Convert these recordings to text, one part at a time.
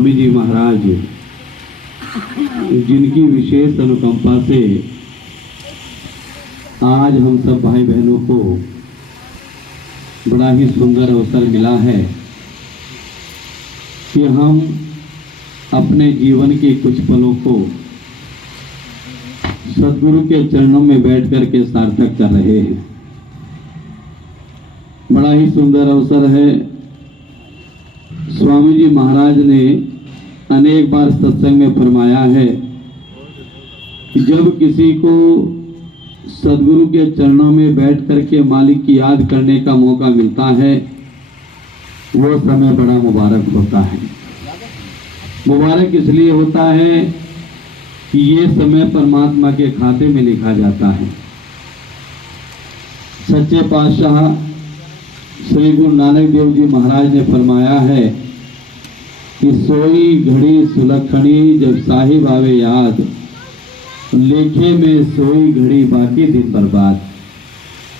स्वामी जी महाराज जिनकी विशेष अनुकंपा से आज हम सब भाई बहनों को बड़ा ही सुंदर अवसर मिला है कि हम अपने जीवन के कुछ पलों को सदगुरु के चरणों में बैठ कर के सार्थक कर रहे हैं। बड़ा ही सुंदर अवसर है। स्वामी जी महाराज ने अनेक बार सत्संग में फरमाया है कि जब किसी को सदगुरु के चरणों में बैठ करके मालिक की याद करने का मौका मिलता है वो समय बड़ा मुबारक होता है। मुबारक इसलिए होता है कि ये समय परमात्मा के खाते में लिखा जाता है। सच्चे पातशाह श्री गुरु नानक देव जी महाराज ने फरमाया है कि सोई घड़ी सुलखनी जब साहिब आवे याद, लेखे में सोई घड़ी बाकी दिन बर्बाद।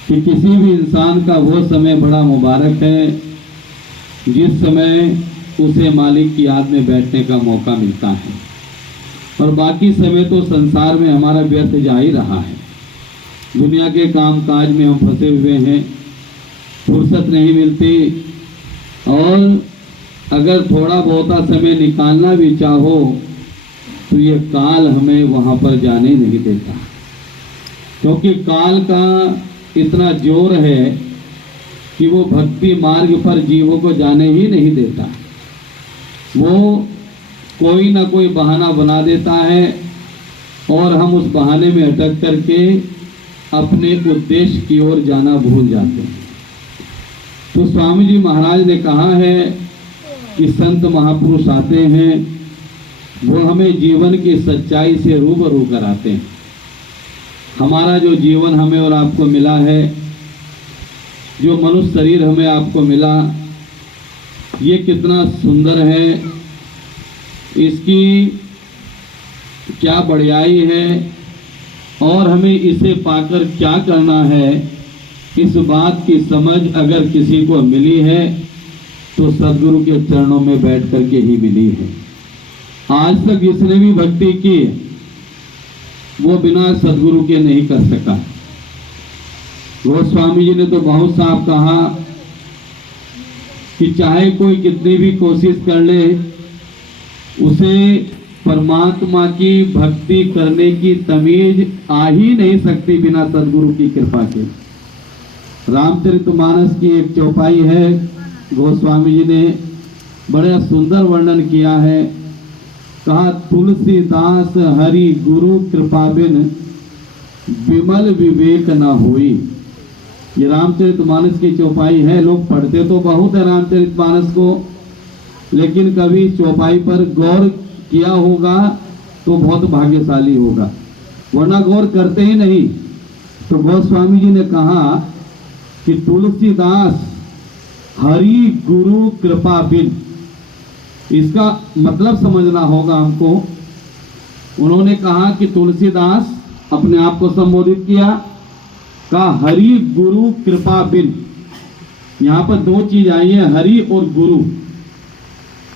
कि किसी भी इंसान का वो समय बड़ा मुबारक है जिस समय उसे मालिक की याद में बैठने का मौका मिलता है, और बाकी समय तो संसार में हमारा व्यर्थ जा ही रहा है। दुनिया के काम काज में हम फंसे हुए हैं, फुर्सत नहीं मिलती, और अगर थोड़ा बहुत समय निकालना भी चाहो तो ये काल हमें वहाँ पर जाने नहीं देता, क्योंकि काल का इतना जोर है कि वो भक्ति मार्ग पर जीवों को जाने ही नहीं देता। वो कोई ना कोई बहाना बना देता है और हम उस बहाने में अटक करके अपने उद्देश्य की ओर जाना भूल जाते हैं। तो स्वामी जी महाराज ने कहा है कि संत महापुरुष आते हैं, वो हमें जीवन की सच्चाई से रूबरू कराते हैं। हमारा जो जीवन हमें और आपको मिला है, जो मनुष्य शरीर हमें आपको मिला, ये कितना सुंदर है, इसकी क्या बढ़ियाई है और हमें इसे पाकर क्या करना है, इस बात की समझ अगर किसी को मिली है तो सदगुरु के चरणों में बैठ करके ही मिली है। आज तक जिसने भी भक्ति की वो बिना सदगुरु के नहीं कर सका। वो स्वामी जी ने तो बहुत साफ कहा कि चाहे कोई कितनी भी कोशिश कर ले, उसे परमात्मा की भक्ति करने की तमीज आ ही नहीं सकती बिना सदगुरु की कृपा के। रामचरितमानस की एक चौपाई है, गोस्वामी जी ने बड़ा सुंदर वर्णन किया है। कहा तुलसीदास हरि गुरु कृपा बिन विमल विवेक न होई। ये रामचरितमानस की चौपाई है। लोग पढ़ते तो बहुत है रामचरितमानस को, लेकिन कभी चौपाई पर गौर किया होगा तो बहुत भाग्यशाली होगा, वरना गौर करते ही नहीं। तो गोस्वामी जी ने कहा कि तुलसीदास हरि गुरु कृपा बिन, इसका मतलब समझना होगा हमको। उन्होंने कहा कि तुलसीदास अपने आप को संबोधित किया, कहा हरि गुरु कृपा बिन। यहाँ पर दो चीज आई है, हरि और गुरु।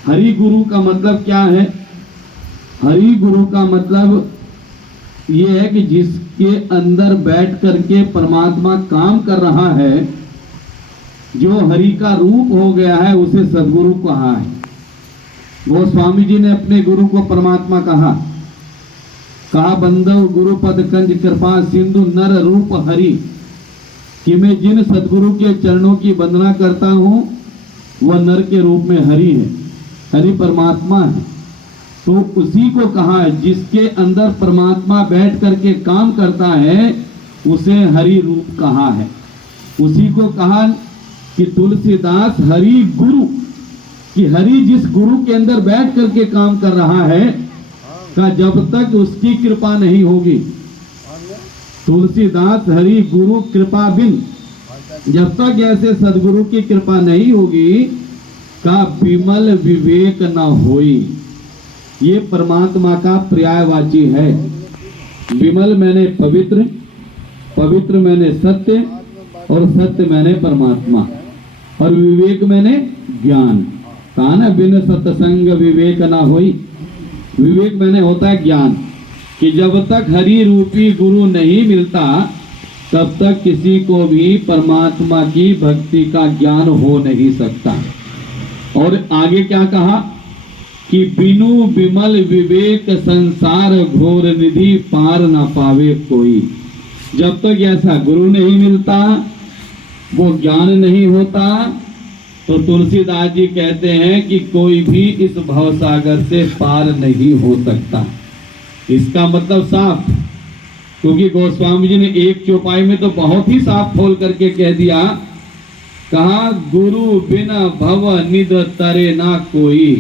हरि गुरु का मतलब क्या है? हरि गुरु का मतलब ये है कि जिसके अंदर बैठ करके परमात्मा काम कर रहा है, जो हरि का रूप हो गया है, उसे सदगुरु कहा है। वो स्वामी जी ने अपने गुरु को परमात्मा कहा बंदव गुरु पद कंज कृपा सिंधु नर रूप हरि, कि मैं जिन सदगुरु के चरणों की वंदना करता हूँ वह नर के रूप में हरि है, हरि परमात्मा है। तो उसी को कहा है, जिसके अंदर परमात्मा बैठ करके काम करता है उसे हरि रूप कहा है। उसी को कहा कि तुलसीदास हरि गुरु, कि हरि जिस गुरु के अंदर बैठ करके काम कर रहा है का जब तक उसकी कृपा नहीं होगी, तुलसीदास हरि गुरु कृपा बिन, जब तक ऐसे सदगुरु की कृपा नहीं होगी का विमल विवेक न होई। ये परमात्मा का पर्यायवाची है। विमल मैंने पवित्र, पवित्र मैंने सत्य, और सत्य मैंने परमात्मा, और विवेक मैंने ज्ञान। कहा ना, बिन सत्संग विवेक ना होई। विवेक मैंने होता है ज्ञान, कि जब तक हरि रूपी गुरु नहीं मिलता तब तक किसी को भी परमात्मा की भक्ति का ज्ञान हो नहीं सकता। और आगे क्या कहा कि बिनु विमल विवेक संसार घोर निधि पार ना पावे कोई। जब तक ऐसा गुरु नहीं मिलता, वो ज्ञान नहीं होता, तो तुलसीदास जी कहते हैं कि कोई भी इस भवसागर से पार नहीं हो सकता। इसका मतलब साफ, क्योंकि गोस्वामी जी ने एक चौपाई में तो बहुत ही साफ खोल करके कह दिया, कहा गुरु बिना भव निध तरे ना कोई।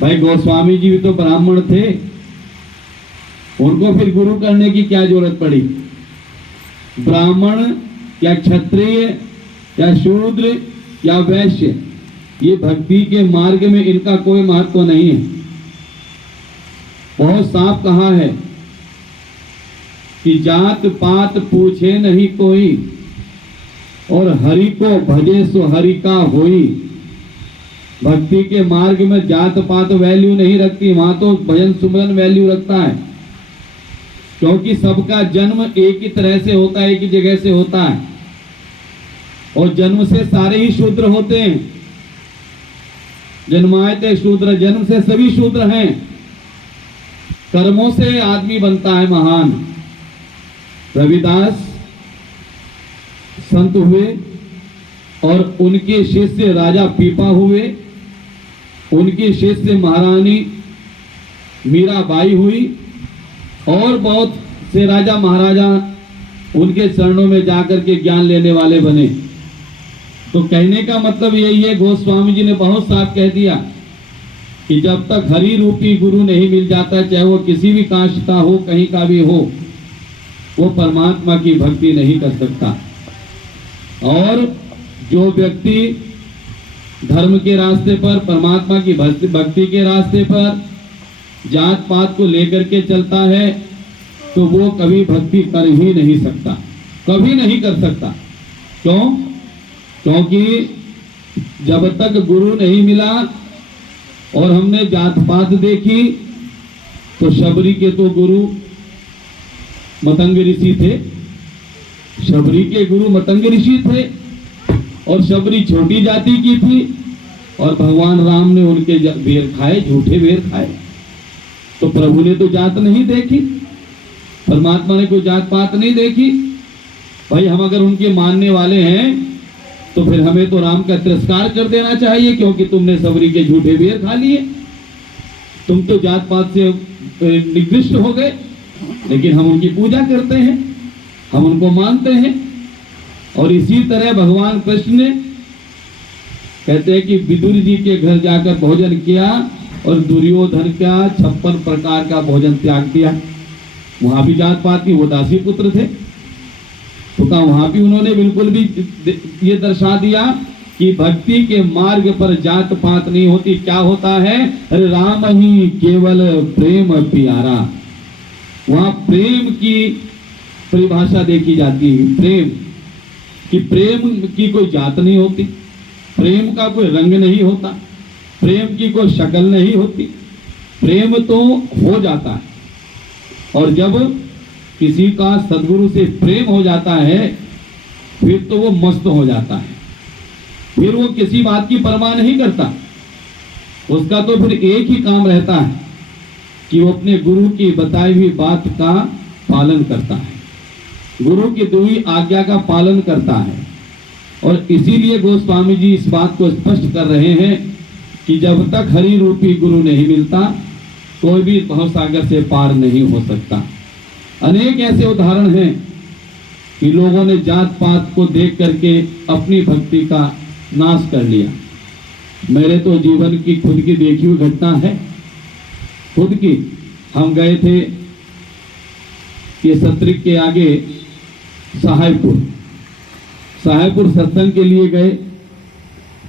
भाई गोस्वामी जी भी तो ब्राह्मण थे, उनको फिर गुरु करने की क्या जरूरत पड़ी? ब्राह्मण या क्षत्रिय या शूद्र या वैश्य, ये भक्ति के मार्ग में इनका कोई महत्व नहीं है। बहुत साफ कहा है कि जात पात पूछे नहीं कोई, और हरि को भजे सो हरि का होई। भक्ति के मार्ग में जात पात वैल्यू नहीं रखती, वहां तो भजन सुमरन वैल्यू रखता है, क्योंकि सबका जन्म एक ही तरह से होता है, एक ही जगह से होता है, और जन्म से सारे ही शूद्र होते हैं। जन्मायते शूद्र, जन्म से सभी शूद्र हैं। कर्मों से आदमी बनता है महान। रविदास संत हुए और उनके शिष्य राजा पीपा हुए, उनके शिष्य महारानी मीराबाई हुई, और बहुत से राजा महाराजा उनके चरणों में जाकर के ज्ञान लेने वाले बने। तो कहने का मतलब यही है, गोस्वामी जी ने बहुत साफ कह दिया कि जब तक हरि रूपी गुरु नहीं मिल जाता, चाहे वो किसी भी कास्ट का हो, कहीं का भी हो, वो परमात्मा की भक्ति नहीं कर सकता। और जो व्यक्ति धर्म के रास्ते पर, परमात्मा की भक्ति के रास्ते पर जात पात को लेकर के चलता है, तो वो कभी भक्ति कर ही नहीं सकता, कभी नहीं कर सकता। क्यों? क्योंकि जब तक गुरु नहीं मिला और हमने जात पात देखी, तो शबरी के तो गुरु मतंग ऋषि थे, शबरी के गुरु मतंग ऋषि थे, और शबरी छोटी जाति की थी, और भगवान राम ने उनके वेर खाए, झूठे वेर खाए। तो प्रभु ने तो जात नहीं देखी, परमात्मा ने कोई जात पात नहीं देखी। भाई हम अगर उनके मानने वाले हैं, तो फिर हमें तो राम का तिरस्कार कर देना चाहिए, क्योंकि तुमने शबरी के झूठे वेर खा लिए, तुम तो जात पात से निकृष्ट हो गए। लेकिन हम उनकी पूजा करते हैं, हम उनको मानते हैं। और इसी तरह भगवान कृष्ण ने कहते हैं कि विदुर जी के घर जाकर भोजन किया और दुर्योधन का 56 प्रकार का भोजन त्याग दिया। वहां भी जात पात की, वो दासी पुत्र थे, तो कहा वहां भी उन्होंने बिल्कुल भी ये दर्शा दिया कि भक्ति के मार्ग पर जात पात नहीं होती। क्या होता है? अरे राम ही केवल प्रेम प्यारा। वहां प्रेम की परिभाषा देखी जाती है, प्रेम कि प्रेम की कोई जात नहीं होती, प्रेम का कोई रंग नहीं होता, प्रेम की कोई शक्ल नहीं होती, प्रेम तो हो जाता है। और जब किसी का सदगुरु से प्रेम हो जाता है, फिर तो वो मस्त हो जाता है, फिर वो किसी बात की परवाह नहीं करता। उसका तो फिर एक ही काम रहता है कि वो अपने गुरु की बताई हुई बात का पालन करता है, गुरु की दी हुई आज्ञा का पालन करता है। और इसीलिए गोस्वामी जी इस बात को स्पष्ट कर रहे हैं कि जब तक हरि रूपी गुरु नहीं मिलता, कोई भी भवसागर से पार नहीं हो सकता। अनेक ऐसे उदाहरण हैं कि लोगों ने जात पात को देख करके अपनी भक्ति का नाश कर लिया। मेरे तो जीवन की खुद की देखी हुई घटना है, खुद की। हम गए थे ये सत्रिक के आगे साहेबपुर सत्संग के लिए गए।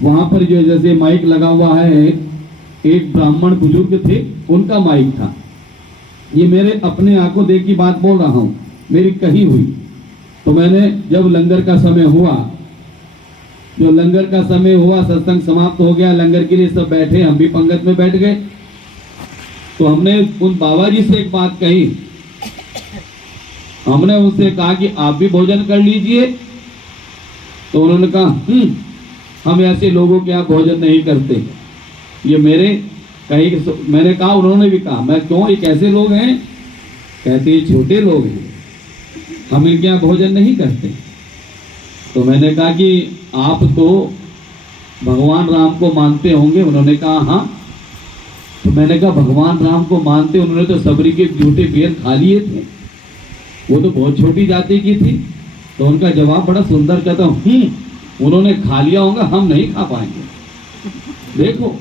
वहां पर जो जैसे माइक लगा हुआ है, एक ब्राह्मण बुजुर्ग थे, उनका माइक था। ये मेरे अपने आंखों देख की बात बोल रहा हूं, मेरी कही हुई। तो मैंने जब लंगर का समय हुआ जो लंगर का समय हुआ, सत्संग समाप्त हो गया, लंगर के लिए सब बैठे, हम भी पंगत में बैठ गए। तो हमने उन बाबा जी से एक बात कही, हमने उनसे कहा कि आप भी भोजन कर लीजिए। तो उन्होंने कहा हम ऐसे लोगों के यहाँ भोजन नहीं करते। ये मेरे कहीं, मैंने कहा, उन्होंने भी कहा, मैं क्यों, ये कैसे लोग हैं? कहते ये छोटे लोग हैं, हम इनके यहाँ भोजन नहीं करते। तो मैंने कहा कि आप तो भगवान राम को मानते होंगे। उन्होंने कहा हाँ। तो मैंने कहा भगवान राम को मानते, उन्होंने तो सबरी के झूठे बेर खा लिए थे, वो तो बहुत छोटी जाति की थी। तो उनका जवाब बड़ा सुंदर, कहता हूँ उन्होंने खा लिया होगा, हम नहीं खा पाएंगे। देखो,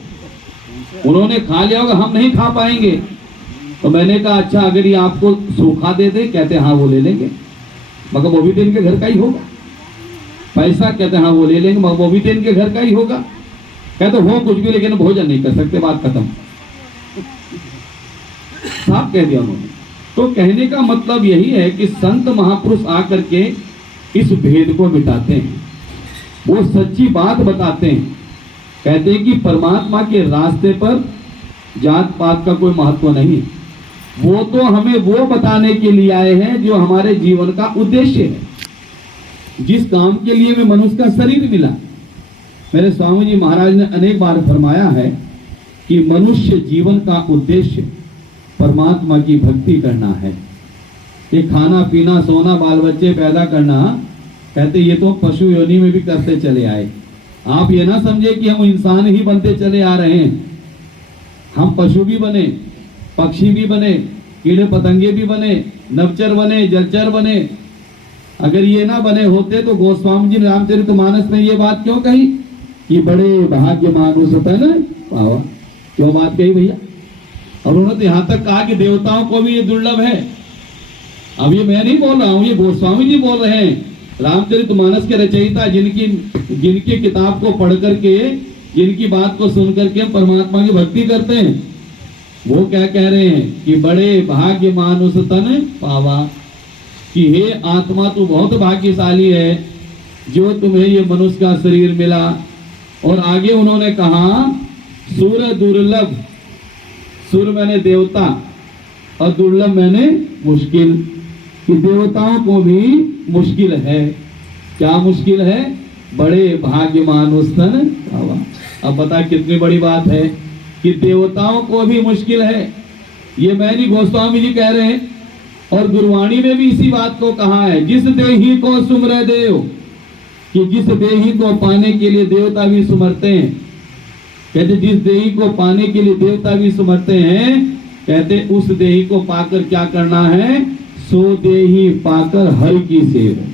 उन्होंने खा लिया होगा, हम नहीं खा पाएंगे। तो मैंने कहा अच्छा, अगर ये आपको सूखा दे दे? कहते हाँ वो ले लेंगे, मगर वो भी तो इनके घर का ही होगा। पैसा? कहते हाँ वो ले लेंगे, मगर वो भी तो इनके घर का ही होगा। कहते हो कुछ भी, लेकिन भोजन नहीं कर सकते, बात खत्म। साफ कह दिया उन्होंने। तो कहने का मतलब यही है कि संत महापुरुष आकर के इस भेद को मिटाते हैं, वो सच्ची बात बताते हैं। कहते हैं कि परमात्मा के रास्ते पर जात पात का कोई महत्व नहीं, वो तो हमें वो बताने के लिए आए हैं जो हमारे जीवन का उद्देश्य है, जिस काम के लिए हमें मनुष्य का शरीर मिला। मेरे स्वामी जी महाराज ने अनेक बार फरमाया है कि मनुष्य जीवन का उद्देश्य परमात्मा की भक्ति करना है। ये खाना पीना, सोना, बाल बच्चे पैदा करना, कहते ये तो पशु योनि में भी करते चले आए। आप ये ना समझे कि हम इंसान ही बनते चले आ रहे हैं। हम पशु भी बने, पक्षी भी बने, कीड़े पतंगे भी बने, नवचर बने, जलचर बने। अगर ये ना बने होते तो गोस्वामी जी ने रामचरितमानस में ये बात क्यों कही कि बड़े भाग्य मानुष तन पावा? क्यों बात कही भैया? और उन्होंने तो यहाँ तक कहा कि देवताओं को भी ये दुर्लभ है। अब ये मैं नहीं बोल रहा हूँ, ये गोस्वामी जी बोल रहे हैं, रामचरितमानस के रचयिता, जिनकी किताब को पढ़ करके, जिनकी बात को सुन करके हम परमात्मा की भक्ति करते हैं। वो क्या कह रहे हैं कि बड़े भाग्य मानुष तन पावा, कि हे आत्मा तू बहुत भाग्यशाली है जो तुम्हें ये मनुष्य का शरीर मिला। और आगे उन्होंने कहा सुर दुर्लभ, सुर मैंने देवता और दुर्लभ मैंने मुश्किल, कि देवताओं को भी मुश्किल है। क्या मुश्किल है? बड़े भाग्य मानुष तन पावा। अब बता कितनी बड़ी बात है कि देवताओं को भी मुश्किल है। ये मैं नहीं, गोस्वामी जी कह रहे हैं। और गुरवाणी में भी इसी बात को कहा है, जिस देही को सुमरे देव, कि जिस देही को पाने के लिए देवता भी सुमरते हैं। कहते जिस देही को पाने के लिए देवता भी सुमरते हैं, कहते उस देही को पाकर क्या करना है? सो देही पाकर हरि की सेवा,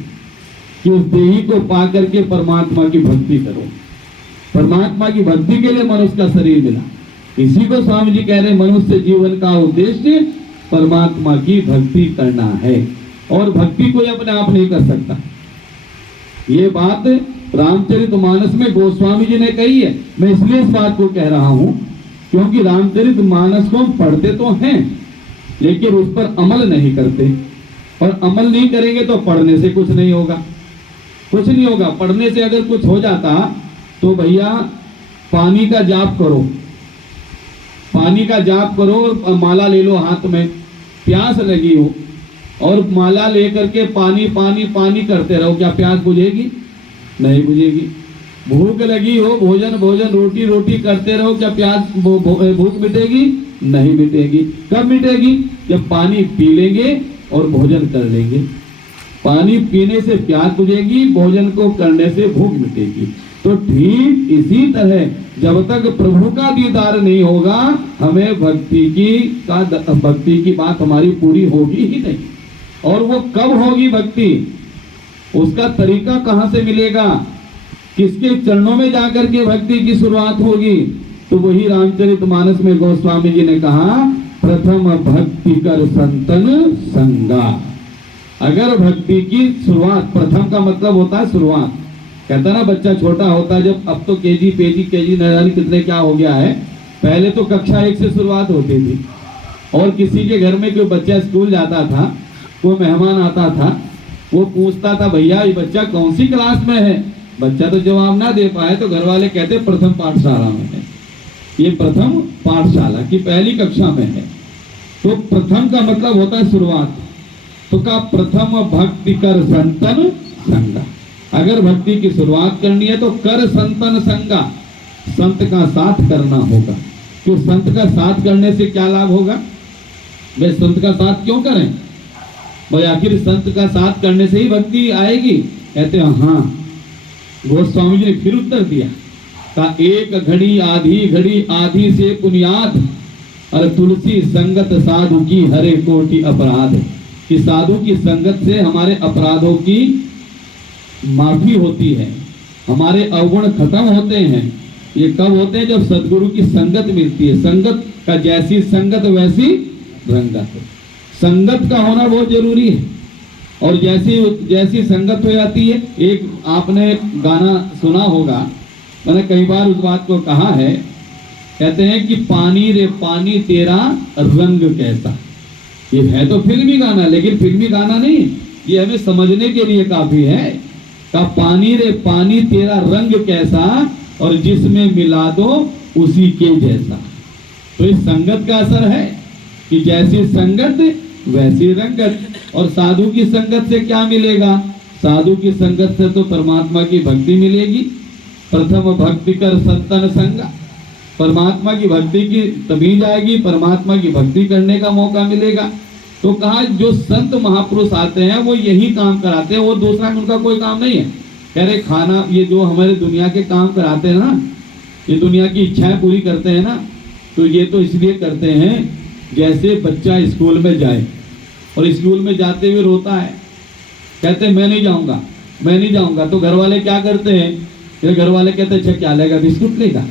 कि उस देही को पाकर के परमात्मा की भक्ति करो। परमात्मा की भक्ति के लिए मनुष्य का शरीर मिला। इसी को स्वामी जी कह रहे हैं, मनुष्य जीवन का उद्देश्य परमात्मा की भक्ति करना है, और भक्ति कोई अपने आप नहीं कर सकता। ये बात रामचरितमानस में गोस्वामी जी ने कही है। मैं इसलिए इस बात को कह रहा हूं क्योंकि रामचरितमानस को हम पढ़ते तो हैं, लेकिन उस पर अमल नहीं करते। और अमल नहीं करेंगे तो पढ़ने से कुछ नहीं होगा, कुछ नहीं होगा। पढ़ने से अगर कुछ हो जाता तो भैया पानी का जाप करो, पानी का जाप करो, माला ले लो हाथ में, प्यास लगी हो और माला लेकर के पानी पानी पानी करते रहो, क्या प्यास बुझेगी? नहीं बुझेगी। भूख लगी हो, भोजन भोजन रोटी रोटी करते रहो, क्या प्यास भूख मिटेगी? नहीं मिटेगी। कब मिटेगी? जब पानी पी लेंगे और भोजन कर लेंगे। पानी पीने से प्यास बुझेगी, भोजन को करने से भूख मिटेगी। तो ठीक इसी तरह जब तक प्रभु का दीदार नहीं होगा, हमें भक्ति की बात हमारी पूरी होगी ही नहीं। और वो कब होगी भक्ति? उसका तरीका कहां से मिलेगा? किसके चरणों में जाकर के भक्ति की शुरुआत होगी? तो वही रामचरितमानस में गोस्वामी जी ने कहा, प्रथम भक्ति कर संतन संगा। अगर भक्ति की शुरुआत, प्रथम का मतलब होता है शुरुआत। कहता ना बच्चा छोटा होता है जब, अब तो केजी पेजी केजी न जाने कितने क्या हो गया है, पहले तो कक्षा 1 से शुरुआत होती थी। और किसी के घर में कोई बच्चा स्कूल जाता था, कोई मेहमान आता था, वो पूछता था भैया ये बच्चा कौन सी क्लास में है? बच्चा तो जवाब ना दे पाए तो घर वाले कहते प्रथम पाठशाला में है, ये प्रथम पाठशाला की पहली कक्षा में है। तो प्रथम का मतलब होता है शुरुआत। तो का प्रथम भक्ति कर संतन संगा, अगर भक्ति की शुरुआत करनी है तो कर संतन संगा, संत का साथ करना होगा। तो संत का साथ करने से क्या लाभ होगा? वे संत का साथ क्यों करें भाई? आखिर संत का साथ करने से ही भक्ति आएगी। कहते हैं हाँ। गोस्वामी जी ने फिर उत्तर दिया, का एक घड़ी आधी से पुनियाद, और तुलसी संगत साधु की हरे कोटि अपराध, कि साधु की संगत से हमारे अपराधों की माफी होती है, हमारे अवगुण खत्म होते हैं। ये कब होते हैं? जब सदगुरु की संगत मिलती है। संगत का जैसी संगत वैसी रंगत, संगत का होना बहुत जरूरी है। और जैसी संगत हो जाती है, एक आपने गाना सुना होगा, मैंने कई बार उस बात को कहा है। कहते हैं कि पानी रे पानी तेरा रंग कैसा। ये है तो फिल्मी गाना, लेकिन फिल्मी गाना नहीं, ये हमें समझने के लिए काफी है। का पानी रे पानी तेरा रंग कैसा, और जिसमें मिला दो उसी के जैसा। तो इस संगत का असर है कि जैसी संगत वैसी रंगत। और साधु की संगत से क्या मिलेगा? साधु की संगत से तो परमात्मा की भक्ति मिलेगी। प्रथम भक्ति कर संतन संगा, परमात्मा की भक्ति की तभी जाएगी, परमात्मा की भक्ति करने का मौका मिलेगा। तो कहा जो संत महापुरुष आते हैं वो यही काम कराते हैं, वो दूसरा उनका कोई काम नहीं है। कह रहे खाना, ये जो हमारे दुनिया के काम कराते हैं ना, ये दुनिया की इच्छाएं पूरी करते हैं ना, तो ये तो इसलिए करते हैं जैसे बच्चा स्कूल में जाए और स्कूल में जाते हुए रोता है, कहते हैं मैं नहीं जाऊंगा। तो घर वाले क्या करते हैं? घर वाले कहते हैं अच्छा क्या लेगा? बिस्कुट लेगा।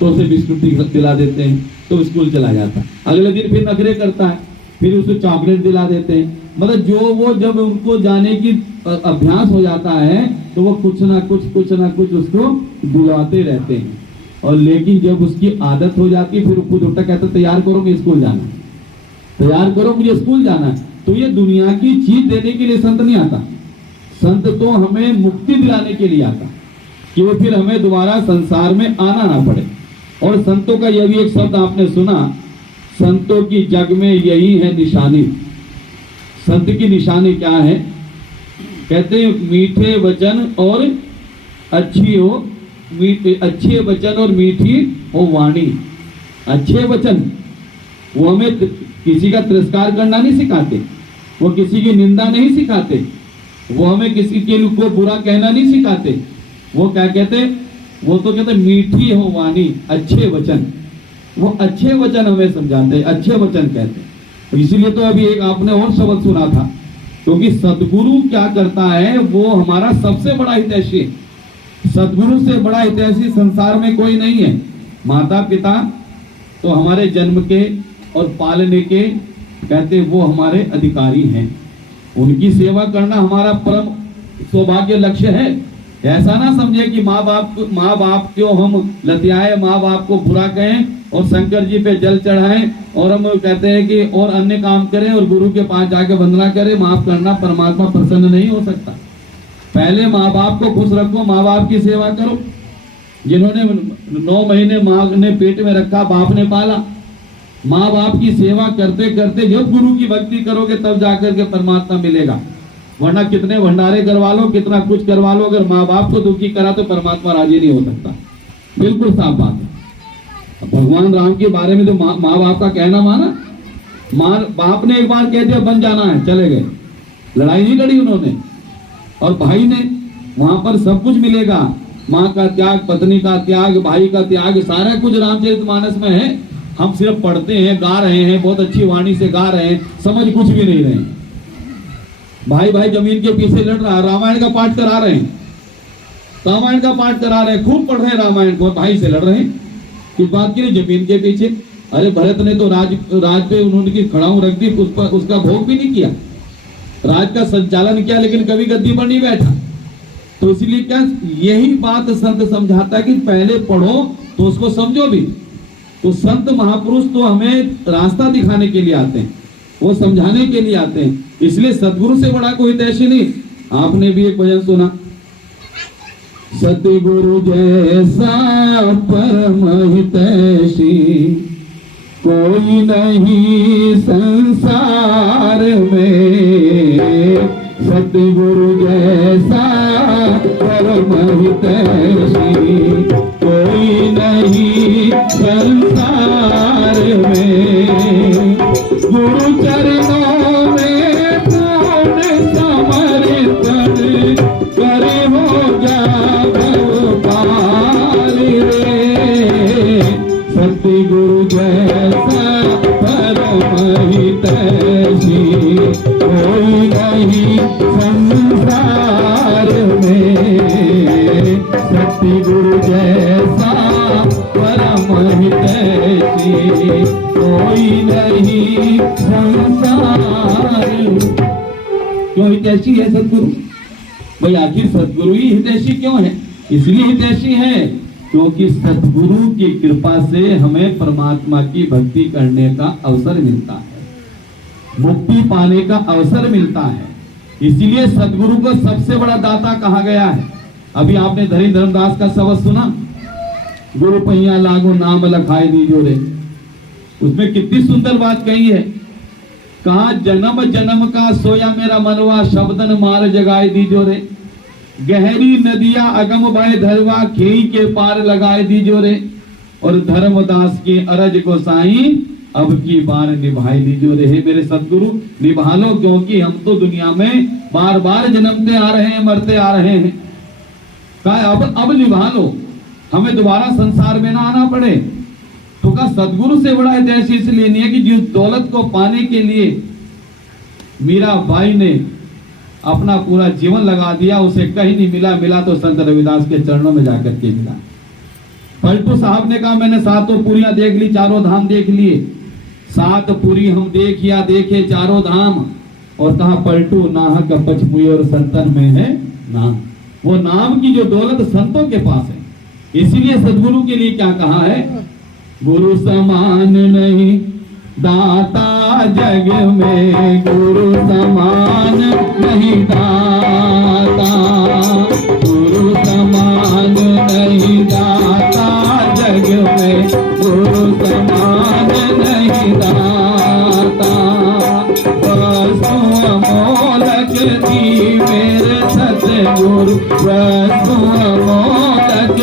तो उसे बिस्कुट दिला देते हैं, तो स्कूल चला जाता है। अगले दिन फिर नखरे करता है, फिर उसे चॉकलेट दिला देते हैं। मतलब वो जब उनको जाने की अभ्यास हो जाता है तो वो कुछ ना कुछ उसको दिलाते रहते हैं। और लेकिन जब उसकी आदत हो जाती है फिर खुद उल्टा कहता तैयार करो मुझे स्कूल जाना है, तैयार करो मुझे स्कूल जाना है। तो ये दुनिया की चीज देने के लिए संत नहीं आता, संत तो हमें मुक्ति दिलाने के लिए आता, कि वो फिर हमें दोबारा संसार में आना ना पड़े। और संतों का यह भी एक शब्द आपने सुना, संतों की जग में यही है निशानी। संत की निशानी क्या है? कहते हैं मीठे वचन और अच्छे वचन और मीठी हो वाणी। अच्छे वचन, वो हमें किसी का तिरस्कार करना नहीं सिखाते, वो किसी की निंदा नहीं सिखाते, वो हमें किसी के को बुरा कहना नहीं सिखाते। वो क्या कहते? वो तो कहते मीठी हो वाणी, अच्छे वचन। वो अच्छे वचन हमें समझाते हैं, अच्छे वचन कहते हैं। इसीलिए तो अभी एक आपने और शब्द सुना था, क्योंकि सदगुरु क्या करता है, वो हमारा सबसे बड़ा हितैषी। सदगुरु से बड़ा हितैषी संसार में कोई नहीं है। माता पिता तो हमारे जन्म के और पालने के कहते वो हमारे अधिकारी हैं, उनकी सेवा करना हमारा परम सौभाग्य लक्ष्य है। ऐसा ना समझे कि माँ बाप को हम लतियाए, माँ बाप को बुरा कहें और शंकर जी पे जल चढ़ाएं और हम कहते हैं कि और अन्य काम करें और गुरु के पास जाके वंदना करें। माफ करना, परमात्मा प्रसन्न नहीं हो सकता। पहले माँ बाप को खुश रखो, माँ बाप की सेवा करो। जिन्होंने 9 महीने माँ ने पेट में रखा, बाप ने पाला। माँ बाप की सेवा करते करते जब गुरु की भक्ति करोगे तब जाकर के परमात्मा मिलेगा। वरना कितने भंडारे करवा लो, कितना कुछ करवा लो, अगर माँ बाप को दुखी करा तो परमात्मा राजी नहीं हो सकता। बिल्कुल साफ बात है। भगवान राम के बारे में तो माँ बाप का कहना माना। माँ बाप ने एक बार कह दिया बन जाना है, चले गए, लड़ाई नहीं लड़ी उन्होंने। और भाई ने, वहां पर सब कुछ मिलेगा, माँ का त्याग, पत्नी का त्याग, भाई का त्याग, सारा कुछ रामचरितमानस में है। हम सिर्फ पढ़ते हैं, गा रहे हैं, बहुत अच्छी वाणी से गा रहे हैं, समझ कुछ भी नहीं रहे। भाई जमीन के पीछे लड़ रहा है, रामायण का पाठ करा रहे हैं, रामायण का पाठ करा रहे हैं, खूब पढ़ रहे हैं रामायण को, भाई से लड़ रहे हैं। किस बात के लिए? जमीन के पीछे। अरे भरत ने तो राज पे उन्होंने खड़ाऊ रख दी, उसका भोग भी नहीं किया, राज का संचालन किया, लेकिन कभी गद्दी पर नहीं बैठा। तो इसलिए क्या, यही बात संत समझाता है कि पहले पढ़ो तो उसको समझो भी। तो संत महापुरुष तो हमें रास्ता दिखाने के लिए आते हैं, वो समझाने के लिए आते हैं। इसलिए सदगुरु से बड़ा कोई हितैषी नहीं। आपने भी एक भजन सुना, सतगुरु जैसा परम हितैषी कोई नहीं संसार में। सतगुरु जैसा परम हितैषी कोई नहीं संसार में। गुरु चरणों में पूर्ण समर्पण करे हो जाओ पार रे। सतगुरु जैसा परम हितैषी कोई नहीं संसार में। सतगुरु जैसा परम हितैषी कोई नहीं संसार। क्यों हितैषी है सतगुरु? भाई आखिर सतगुरु ही हितैषी क्यों है? इसलिए हितैषी है क्योंकि सतगुरु की कृपा से हमें परमात्मा की भक्ति करने का अवसर मिलता है, मुक्ति पाने का अवसर मिलता है। इसीलिए सतगुरु को सबसे बड़ा दाता कहा गया है। अभी आपने धरी धर्मदास का शब्द सुना, गुरु पहिया लागो नाम लखाए दीजो रे। उसमें कितनी सुंदर बात कही है। कहा जन्म जन्म का सोया मेरा मनवा शब्दन मार जगाए दीजो रे। गहरी नदिया अगम बहे धरवा खेई के पार लगाए दीजो रे। और धर्मदास की अरज को साई अब की बार निभाई दीजो रे। हे मेरे सतगुरु निभा लो, क्योंकि हम तो दुनिया में बार बार जन्मते आ रहे हैं, मरते आ रहे हैं। कहा अब निभा लो, हमें दोबारा संसार में ना आना पड़े। तो कहा सतगुरु से बड़ा हितैषी इसलिए नहीं है कि जिस दौलत को पाने के लिए मीराबाई ने अपना पूरा जीवन लगा दिया, उसे कहीं नहीं मिला। मिला तो संत रविदास के चरणों में जाकर के मिला। पलटू साहब ने कहा मैंने सातों पुरियां देख ली, चारों धाम देख लिए। 7 पुरी हम देखिया देखे चारों धाम। और कहा पलटू नाहक पचमुई और संतन में है नाम। वो नाम की जो दौलत संतों के पास है। इसीलिए सदगुरु के लिए क्या कहा है? गुरु समान नहीं दाता जग में, गुरु समान नहीं दाता। गुरु समान नहीं दाता जग में, गुरु समान नहीं दाता। वस्तु अमोलक दी मेरे सतगुरु, वस्तु अमोलक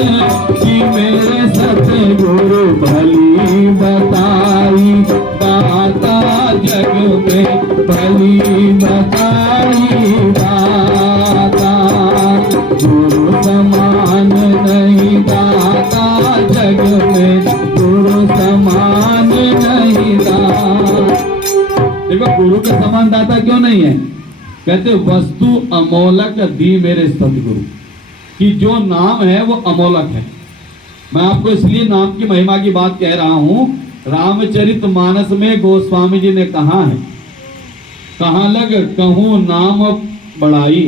दी मेरे सतगुरु। भली बताई दाता जग में, भली बताई दाता। गुरु समान नहीं दाता जग में, गुरु समान नहीं दाता। देखो गुरु के समान दाता क्यों नहीं है? कहते वस्तु अमोलक दी मेरे सतगुरु, कि जो नाम है वो अमोलक है। मैं आपको इसलिए नाम की महिमा की बात कह रहा हूं। रामचरितमानस में गोस्वामी जी ने कहा है, कहाँ लग कहूं नाम बढ़ाई,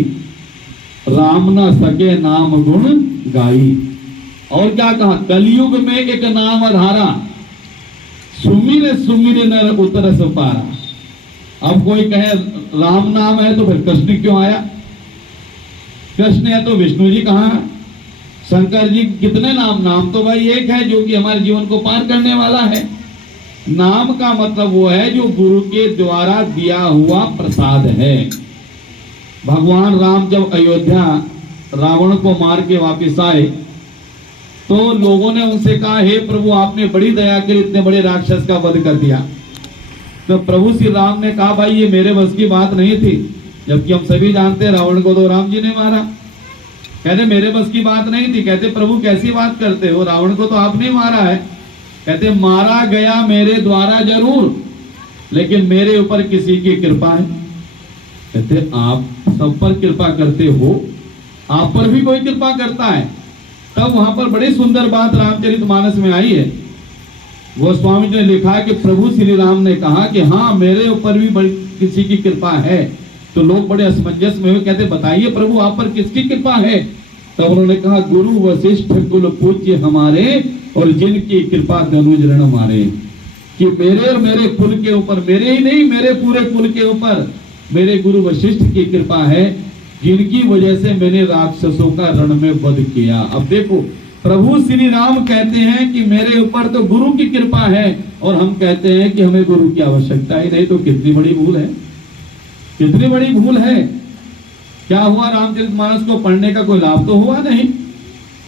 राम न सके नाम गुण गाई। और क्या कहा? कलयुग में एक नाम आधारा, सुमिर सुमिर नर उतरस पारा। अब कोई कहे राम नाम है तो फिर कृष्ण क्यों आया? कृष्ण है तो विष्णु जी कहाँ है? शंकर जी कितने नाम? नाम तो भाई एक है जो कि हमारे जीवन को पार करने वाला है। नाम का मतलब वो है जो गुरु के द्वारा दिया हुआ प्रसाद है। भगवान राम जब अयोध्या रावण को मार के वापिस आए तो लोगों ने उनसे कहा, हे प्रभु आपने बड़ी दया कर इतने बड़े राक्षस का वध कर दिया। तो प्रभु श्री राम ने कहा, भाई ये मेरे बस की बात नहीं थी, जबकि हम सभी जानते हैं रावण को तो राम जी ने मारा। कहते मेरे बस की बात नहीं थी। कहते प्रभु कैसी बात करते हो, रावण को तो आपने मारा है। कहते मारा गया मेरे द्वारा जरूर, लेकिन मेरे ऊपर किसी की कृपा है। कहते आप सब पर कृपा करते हो, आप पर भी कोई कृपा करता है। तब वहां पर बड़ी सुंदर बात रामचरितमानस में आई है। गोस्वामी जी ने लिखा कि प्रभु श्री राम ने कहा कि हाँ मेरे ऊपर भी बड़ी किसी की कृपा है। तो लोग बड़े असमंजस में हुए, कहते बताइए प्रभु आप पर किसकी कृपा है? तब उन्होंने कहा गुरु वशिष्ठ कुल पूज्य हमारे, और जिनकी कृपा धनुज रण मारे। कि मेरे और मेरे कुल के ऊपर, मेरे ही नहीं मेरे पूरे कुल के ऊपर मेरे गुरु वशिष्ठ की कृपा है। जिनकी वजह से मैंने राक्षसों का रण में वध किया। अब देखो, प्रभु श्री राम कहते हैं कि मेरे ऊपर तो गुरु की कृपा है, और हम कहते हैं कि हमें गुरु की आवश्यकता ही नहीं। तो कितनी बड़ी भूल है, कितनी बड़ी भूल है। क्या हुआ, रामचरितमानस को पढ़ने का कोई लाभ तो हुआ नहीं।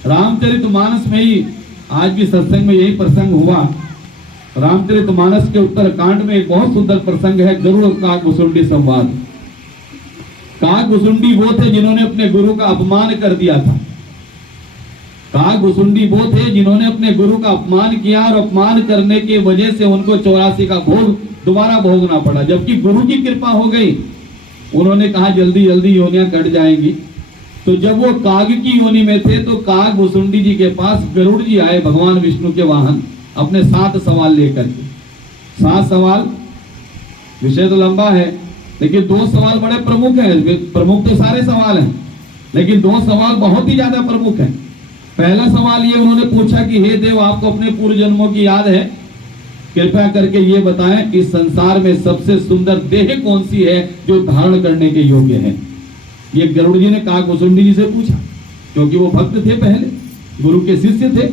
रामचरितमानस में ही आज भी सत्संग में यही प्रसंग हुआ। रामचरितमानस के उत्तरकांड में एक बहुत सुंदर प्रसंग है, गरुड़ काक भुसुंडी संवाद। काक भुसुंडी वो थे जिन्होंने अपने गुरु का अपमान कर दिया था। काक भुसुंडी वो थे जिन्होंने अपने गुरु का अपमान किया, और अपमान करने की वजह से उनको 84 का भोग दोबारा भोगना पड़ा। जबकि गुरु की कृपा हो गई, उन्होंने कहा जल्दी जल्दी योनियां कट जाएंगी। तो जब वो काग की योनि में थे तो काक भुसुंडी जी के पास गरुड़ जी आए, भगवान विष्णु के वाहन, अपने 7 सवाल लेकर के। 7 सवाल, विषय तो लंबा है, लेकिन 2 सवाल बड़े प्रमुख हैं। प्रमुख तो सारे सवाल हैं, लेकिन 2 सवाल बहुत ही ज्यादा प्रमुख हैं। पहला सवाल ये उन्होंने पूछा कि हे देव, आपको अपने पूर्व जन्मों की याद है? कृपया करके ये बताएं, इस संसार में सबसे सुंदर देह कौन सी है जो धारण करने के योग्य है? ये गरुड़ जी ने काक भुसुंडी जी से पूछा, क्योंकि वो भक्त थे, पहले गुरु के शिष्य थे,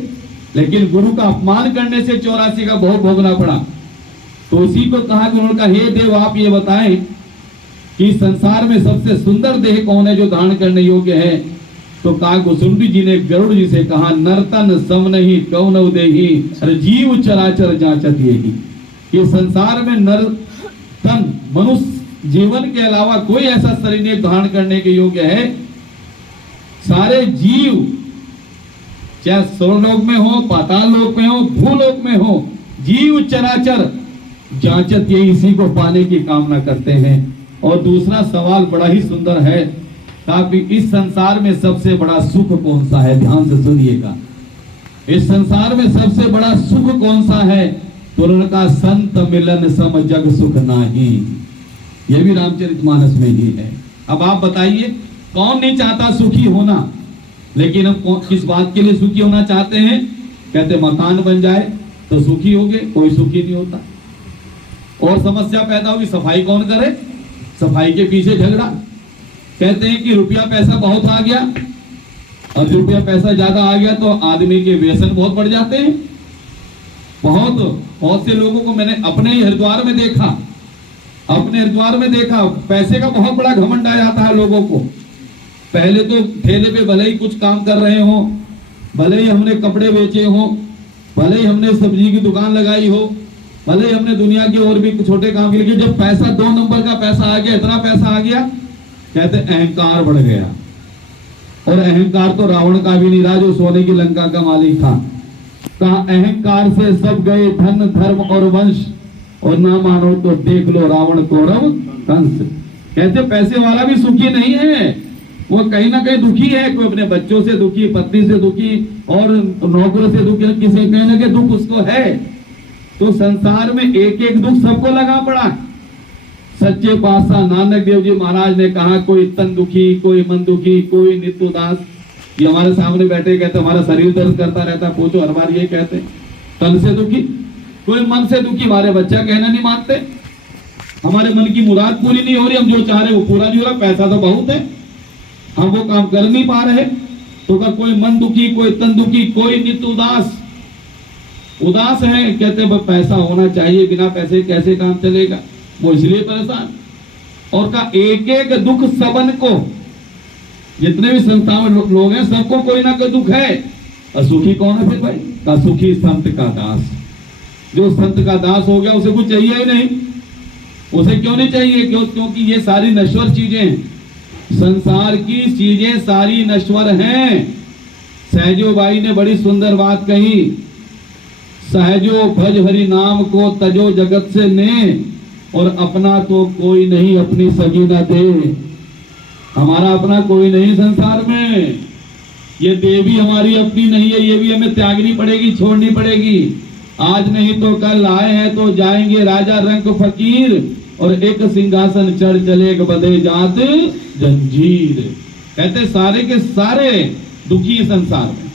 लेकिन गुरु का अपमान करने से 84 का भोग भोगना पड़ा। तो उसी को कहा कि उन्होंने कहा, हे देव, आप ये बताएं कि संसार में सबसे सुंदर देह कौन है जो धारण करने योग्य है? तो काक भुसुंडी जी ने गरुड़ जी से कहा, नर्तन सम नहीं कौन देही जीव चराचर जांचत यही। ये संसार में नर तन मनुष्य जीवन के अलावा कोई ऐसा शरीर नहीं धारण करने के योग्य है। सारे जीव, चाहे स्वर्गलोक में हो, पाताल लोक में हो, भूलोक में हो, जीव चराचर जांचत यही, इसी को पाने की कामना करते हैं। और दूसरा सवाल बड़ा ही सुंदर है, कि इस संसार में सबसे बड़ा सुख कौन सा है? ध्यान से सुनिएगा, इस संसार में सबसे बड़ा सुख कौन सा है? तो उन्होंने कहा, संत मिलन सम जग सुख नाही। यह भी रामचरितमानस में ही है। अब आप बताइए, कौन नहीं चाहता सुखी होना? लेकिन हम किस बात के लिए सुखी होना चाहते हैं? कहते मकान बन जाए तो सुखी होगे, कोई सुखी नहीं होता। और समस्या पैदा होगी, सफाई कौन करे? सफाई के पीछे झगड़ा। कहते हैं कि रुपया पैसा बहुत आ गया, और रुपया पैसा ज्यादा आ गया तो आदमी के व्यसन बहुत बढ़ जाते हैं। बहुत से लोगों को मैंने अपने ही हरिद्वार में देखा, पैसे का बहुत बड़ा घमंड आ जाता है लोगों को। पहले तो ठेले पे भले ही कुछ काम कर रहे हो, भले ही हमने कपड़े बेचे हो, भले ही हमने सब्जी की दुकान लगाई हो, भले ही हमने दुनिया के और भी छोटे काम के लिए, जब पैसा 2 नंबर का पैसा आ गया, इतना पैसा आ गया, कहते अहंकार बढ़ गया। और अहंकार तो रावण का भी नहीं रहा, जो सोने की लंका का मालिक था। कहा, अहंकार से सब गए धन धर्म और वंश, और ना मानो तो देख लो रावण कौरव कंस। कहते पैसे वाला भी सुखी नहीं है, वो कहीं ना कहीं दुखी है। कोई अपने बच्चों से दुखी, पत्नी से दुखी, और नौकरों से दुखी, किसी कहीं ना कहीं दुख उसको है। तो संसार में एक एक दुख सबको लगा पड़ा। सच्चे पातशाह नानक देव जी महाराज ने कहा, कोई तन दुखी, कोई मन दुखी, कोई नित्य उदास। ये हमारे सामने बैठे कहते हमारा शरीर दर्द करता रहता, पूछो हर बार ये कहते तन से दुखी, कोई मन से दुखी, हमारे बच्चा कहना नहीं मानते, हमारे मन की मुराद पूरी नहीं हो रही, हम जो चाह रहे वो पूरा नहीं हो रहा, पैसा तो बहुत है, हम वो काम कर नहीं पा रहे। तो का कोई मन दुखी, कोई तन दुखी, कोई नित्य उदास है। कहते पैसा होना चाहिए, बिना पैसे कैसे काम चलेगा, वो इसलिए परेशान। और का एक एक दुख सबन को, जितने भी संस्थाओं में लोग हैं सबको कोई ना कोई दुख है। और सुखी कौन है फिर भाई? का सुखी संत का दास। जो संत का दास हो गया उसे कुछ चाहिए ही नहीं। उसे क्यों नहीं चाहिए? क्योंकि ये सारी नश्वर चीजें हैं, संसार की चीजें सारी नश्वर हैं। सहजो बाई ने बड़ी सुंदर बात कही, सहजो भज हरि नाम को तजो जगत से ने, और अपना तो कोई नहीं अपनी सगी न दे। हमारा अपना कोई नहीं संसार में, ये देवी हमारी अपनी नहीं है, ये भी हमें त्यागनी पड़ेगी, छोड़नी पड़ेगी। आज नहीं तो कल, आए हैं तो जाएंगे, राजा रंग फकीर, और एक सिंहासन चढ़ चले बधे जात जंजीर। कहते सारे के सारे दुखी संसार में,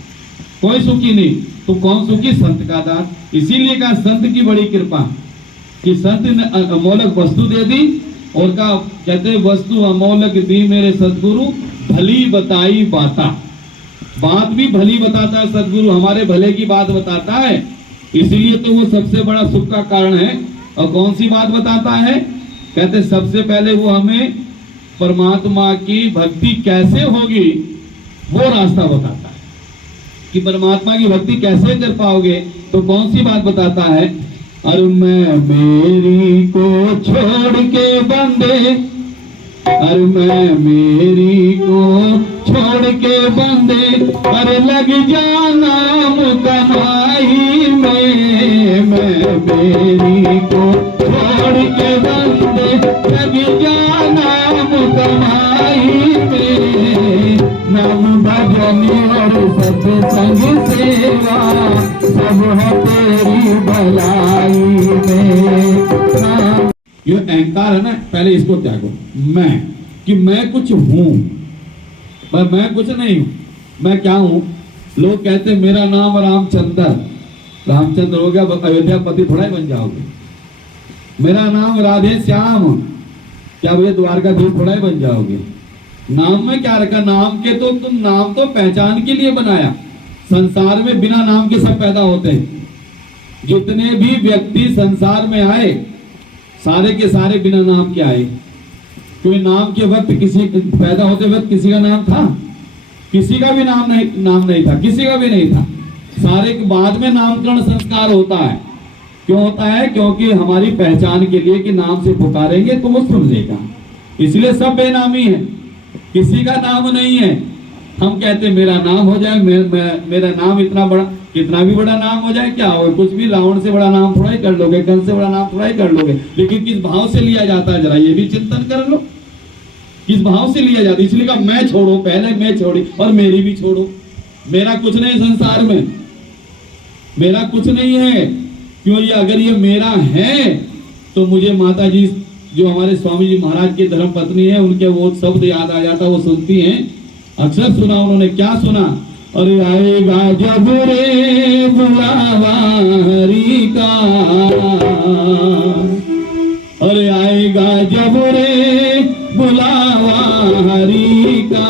कोई सुखी नहीं। तो कौन सुखी? संत का दास। इसीलिए कहा संत की बड़ी कृपा कि संत ने अमोलक वस्तु दे दी, और का कहते हैं वस्तु अमोलक दी मेरे सदगुरु भली बताई बाता। बात भी भली बताता है सदगुरु, हमारे भले की बात बताता है, इसलिए तो वो सबसे बड़ा सुख का कारण है। और कौन सी बात बताता है? कहते सबसे पहले वो हमें परमात्मा की भक्ति कैसे होगी वो रास्ता बताता है कि परमात्मा की भक्ति कैसे कर पाओगे। तो कौन सी बात बताता है? अरे मैं मेरी को छोड़ के बंदे, अरे मैं मेरी को छोड़ के बंदे, अरे लग जा नाम कमाई में। मैं मेरी को छोड़ के बंदे, लग जा नाम कमाई में। नाम भजन और सत्संग सेवा सब है तेरी भलाई में। ये अहंकार है ना, पहले इसको त्यागो। मैं कि मैं कुछ हूं, मैं कुछ नहीं हूं। मैं क्या हूं? लोग कहते हैं मेरा नाम रामचंद्र, रामचंद्र हो गया अयोध्या पति थोड़ा ही बन जाओगे। मेरा नाम राधे श्याम, क्या भैया द्वारकाधीश थोड़ा ही बन जाओगे। नाम में क्या रखा? नाम के तो तुम नाम तो पहचान के लिए बनाया। संसार में बिना नाम के सब पैदा होते हैं। जितने भी व्यक्ति संसार में आए सारे के सारे बिना नाम के आए। कोई नाम के वक्त किसी पैदा होते वक्त किसी का नाम था? किसी का भी नाम नहीं था, किसी का भी नहीं था। सारे के बाद में नामकरण संस्कार होता है। क्यों होता है? क्योंकि हमारी पहचान के लिए कि नाम से पुकारेंगे तो वो सुन लेगा, इसलिए सब बेनामी है, किसी का नाम नहीं है। हम कहते हैं मेरा नाम हो जाए, मेरा नाम इतना बड़ा, कितना भी बड़ा नाम हो जाए क्या हो, कुछ भी रावण से बड़ा नाम थोड़ा ही कर लोगे, कंस से बड़ा नाम थोड़ा ही कर लोगे। लेकिन किस भाव से लिया जाता है जरा ये भी चिंतन कर लो, किस भाव से लिया जाता है। इसलिए कहा मैं छोड़ो, पहले मैं छोड़ी और मेरी भी छोड़ो। मेरा कुछ नहीं संसार में, मेरा कुछ नहीं है। क्यों? ये अगर ये मेरा है तो मुझे माता जी जो हमारे स्वामी जी महाराज की धर्म पत्नी है उनके वो शब्द याद आ जाता, वो सुनती हैं। अक्सर सुना उन्होंने, क्या सुना? अरे आएगा जब रे बुलावा हरि का, अरे आएगा जब रे बुलावा हरि का,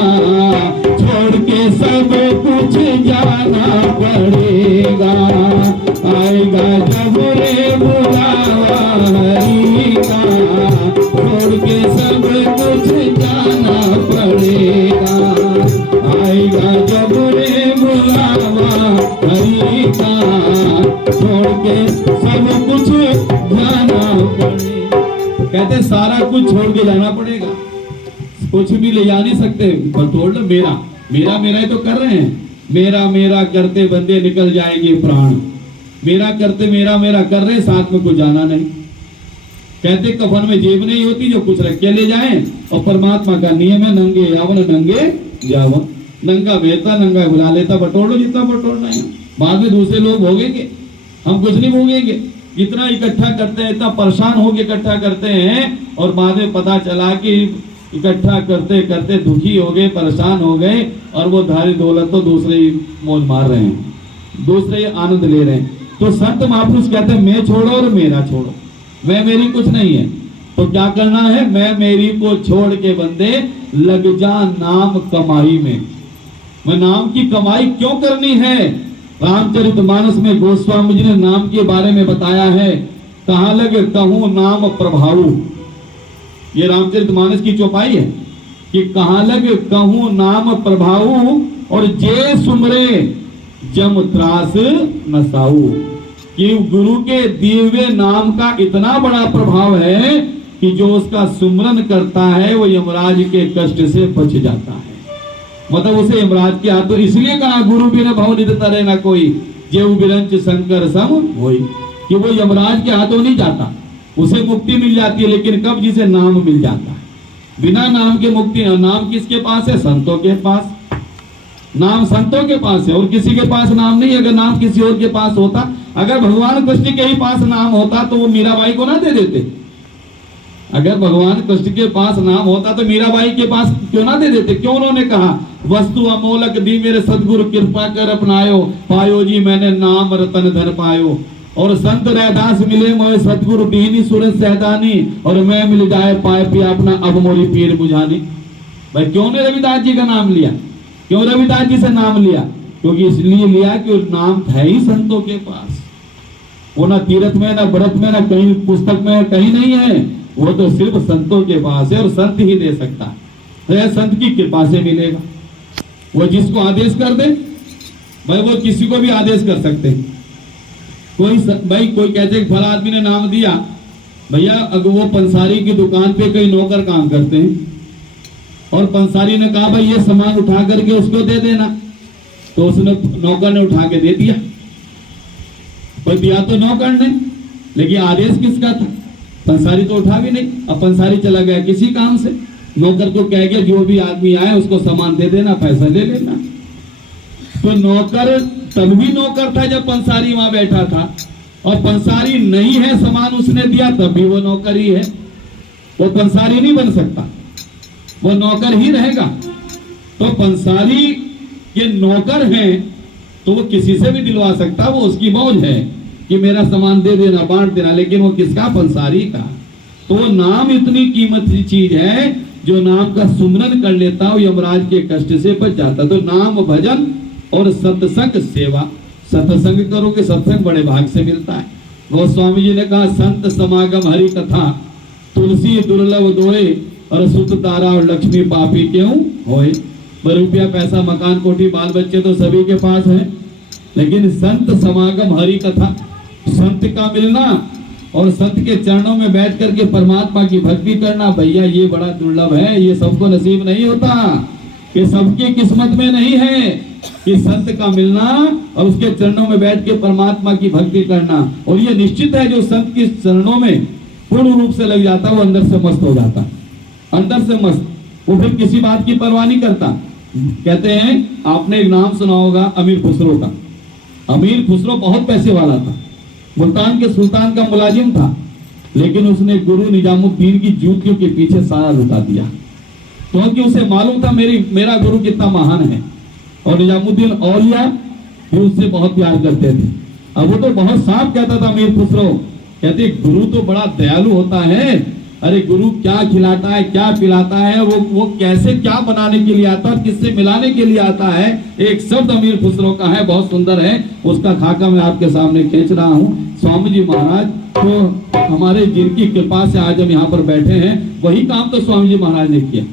छोड़ के सब कुछ जाना पड़ेगा। आएगा जब रे बुलावा हरि का, छोड़ के सब कुछ जाना पड़ेगा। आएगा जब रे बुलावा हरि का, छोड़ के सब कुछ जाना पड़ेगा। कहते सारा कुछ छोड़ के जाना पड़ेगा, कुछ भी ले जा नहीं सकते। बटोल मेरा मेरा मेरा ही तो कर रहे हैं। मेरा मेरा करते बंदे निकल जाएंगे प्राण, मेरा करते मेरा मेरा कर रहे, साथ में कुछ जाना नहीं। कहते कफन में जेब नहीं होती जो कुछ रख के ले जाएं, और परमात्मा का नियम है नंगे यावन नंगे जावन। नंगा बेहता नंगा बुला लेता, बटोर लो जितना बटोरना है, बाद में दूसरे लोग भोगेंगे, हम कुछ नहीं भोगेंगे। इतना इकट्ठा करते हैं, इतना परेशान होकर इकट्ठा करते हैं, और बाद में पता चला कि इकट्ठा करते करते दुखी हो गए, परेशान हो गए, और वो धारी दौलत तो दूसरे ही मौज मार रहे हैं, दूसरे ही आनंद ले रहे हैं। तो संत महापुरुष कहते हैं मैं छोड़ो और मेरा छोड़ो, मैं मेरी कुछ नहीं है। तो क्या करना है? मैं मेरी को छोड़ के बंदे लग जा नाम कमाई में। मैं नाम की कमाई क्यों करनी है? रामचरितमानस में गोस्वामी जी ने नाम के बारे में बताया है। कहाँ लगे कहूं नाम प्रभाऊ, ये रामचरितमानस की चौपाई है कि कहाँ लगे कहूं नाम प्रभाऊ, और जे सुमरे जम त्रास नसाऊ। कि गुरु के दिए हुए नाम का इतना बड़ा प्रभाव है कि जो उसका सुमरन करता है वो यमराज के कष्ट से बच जाता है। मतलब उसे यमराज के हाथों, इसलिए कहा गुरु बिना भव निधता रहे ना कोई, जेऊ बिरंच शंकर सम होई, कि वो यमराज के हाथों नहीं जाता, उसे मुक्ति मिल जाती है। लेकिन कब? जिसे नाम मिल जाता है। बिना नाम के मुक्ति न। नाम किसके पास है? संतों के पास। नाम संतों के पास है और किसी के पास नाम नहीं। अगर नाम किसी और के पास होता, अगर भगवान कृष्ण के ही पास नाम होता तो वो मीराबाई को ना दे देते। अगर भगवान कृष्ण के पास नाम होता तो मीराबाई के पास क्यों ना दे देते? क्यों उन्होंने कहा वस्तु अमोलक दी मेरे सदगुरु कृपा कर अपनायो, पायो जी मैंने नाम रतन धन पायो। और संत रैदास मिले मोए सतगुरु दीनी सूरज सहदानी, और मैं मिल जाए पाए पिया अपना अब मोरी पीर बुझानी। भाई क्यों ने रविदास जी का नाम लिया? क्यों रविदास जी से नाम लिया? क्योंकि इसलिए लिया कि नाम है ही संतों के पास। वो ना तीर्थ में, ना व्रत में, ना कहीं पुस्तक में, कहीं नहीं है। वो तो सिर्फ संतों के पास है और संत ही दे सकता है। तो यह संत की कृपा से मिलेगा। वो जिसको आदेश कर दे, भाई वो किसी को भी आदेश कर सकते हैं। कोई कहते हैं फला आदमी ने नाम दिया, भैया अगर वो पंसारी की दुकान पे कई नौकर काम करते हैं और पंसारी ने कहा भाई ये सामान उठा करके उसको दे देना, तो उसने नौकर ने उठा के दे दिया। कोई दिया तो नौकर ने, लेकिन आदेश किसका था? पंसारी तो उठा भी नहीं। अब पंसारी चला गया किसी काम से, नौकर को कह गया जो भी आदमी आए उसको सामान दे देना, पैसा ले लेना। तो नौकर तब भी नौकर था जब पंसारी वहां बैठा था, और पंसारी नहीं है सामान उसने दिया तब भी वो नौकर ही है। वो पंसारी नहीं बन सकता, वो नौकर ही रहेगा। तो पंसारी के नौकर हैं तो वो किसी से भी दिलवा सकता, वो उसकी मौज है कि मेरा सामान दे देना, बांट देना। लेकिन वो किसका? पंसारी का। तो नाम इतनी कीमती चीज है, जो नाम का सुमरन कर लेता हो यमराज के कष्ट से बच जाता। तो नाम भजन और सत्संग सेवा, सत्संग करोगे, सत्संग बड़े भाग से मिलता है। गोस्वामी जी ने कहा संत समागम हरि कथा, तुलसी दुर्लभ दोए, और सुत तारा और लक्ष्मी पापी क्यों होए। रुपया पैसा मकान कोठी बाल बच्चे तो सभी के पास है, लेकिन संत समागम हरि कथा, संत का मिलना और संत के चरणों में बैठ करके परमात्मा की भक्ति करना, भैया ये बड़ा दुर्लभ है। ये सबको नसीब नहीं होता, ये सबकी किस्मत में नहीं है कि संत का मिलना और उसके चरणों में बैठ के परमात्मा की भक्ति करना। और ये निश्चित है जो संत के चरणों में पूर्ण रूप से लग जाता, वो अंदर से मस्त हो जाता, अंदर से मस्त। वो फिर किसी बात की परवाह नहीं करता। कहते हैं, आपने एक नाम सुना होगा अमीर खुसरो का। अमीर खुसरो बहुत पैसे वाला था, मुल्तान के सुल्तान का मुलाजिम था, लेकिन उसने गुरु निजामुद्दीन की जूतियों के पीछे सारा लुटा दिया, क्योंकि उसे मालूम था मेरा गुरु कितना महान है। और निजामुद्दीन औलिया भी उससे बहुत प्यार करते थे। अब वो तो बहुत साफ कहता था अमीर खुसरो, कहते गुरु तो बड़ा दयालु होता है। अरे गुरु क्या खिलाता है, क्या पिलाता है, वो कैसे क्या बनाने के लिए आता है, किससे मिलाने के लिए आता है। एक शब्द अमीर खुसरो का है, बहुत सुंदर है, उसका खाका मैं आपके सामने खींच रहा हूँ। स्वामी जी महाराज तो हमारे जिनकी कृपा से आज हम यहाँ पर बैठे हैं, वही काम तो स्वामी जी महाराज ने किया।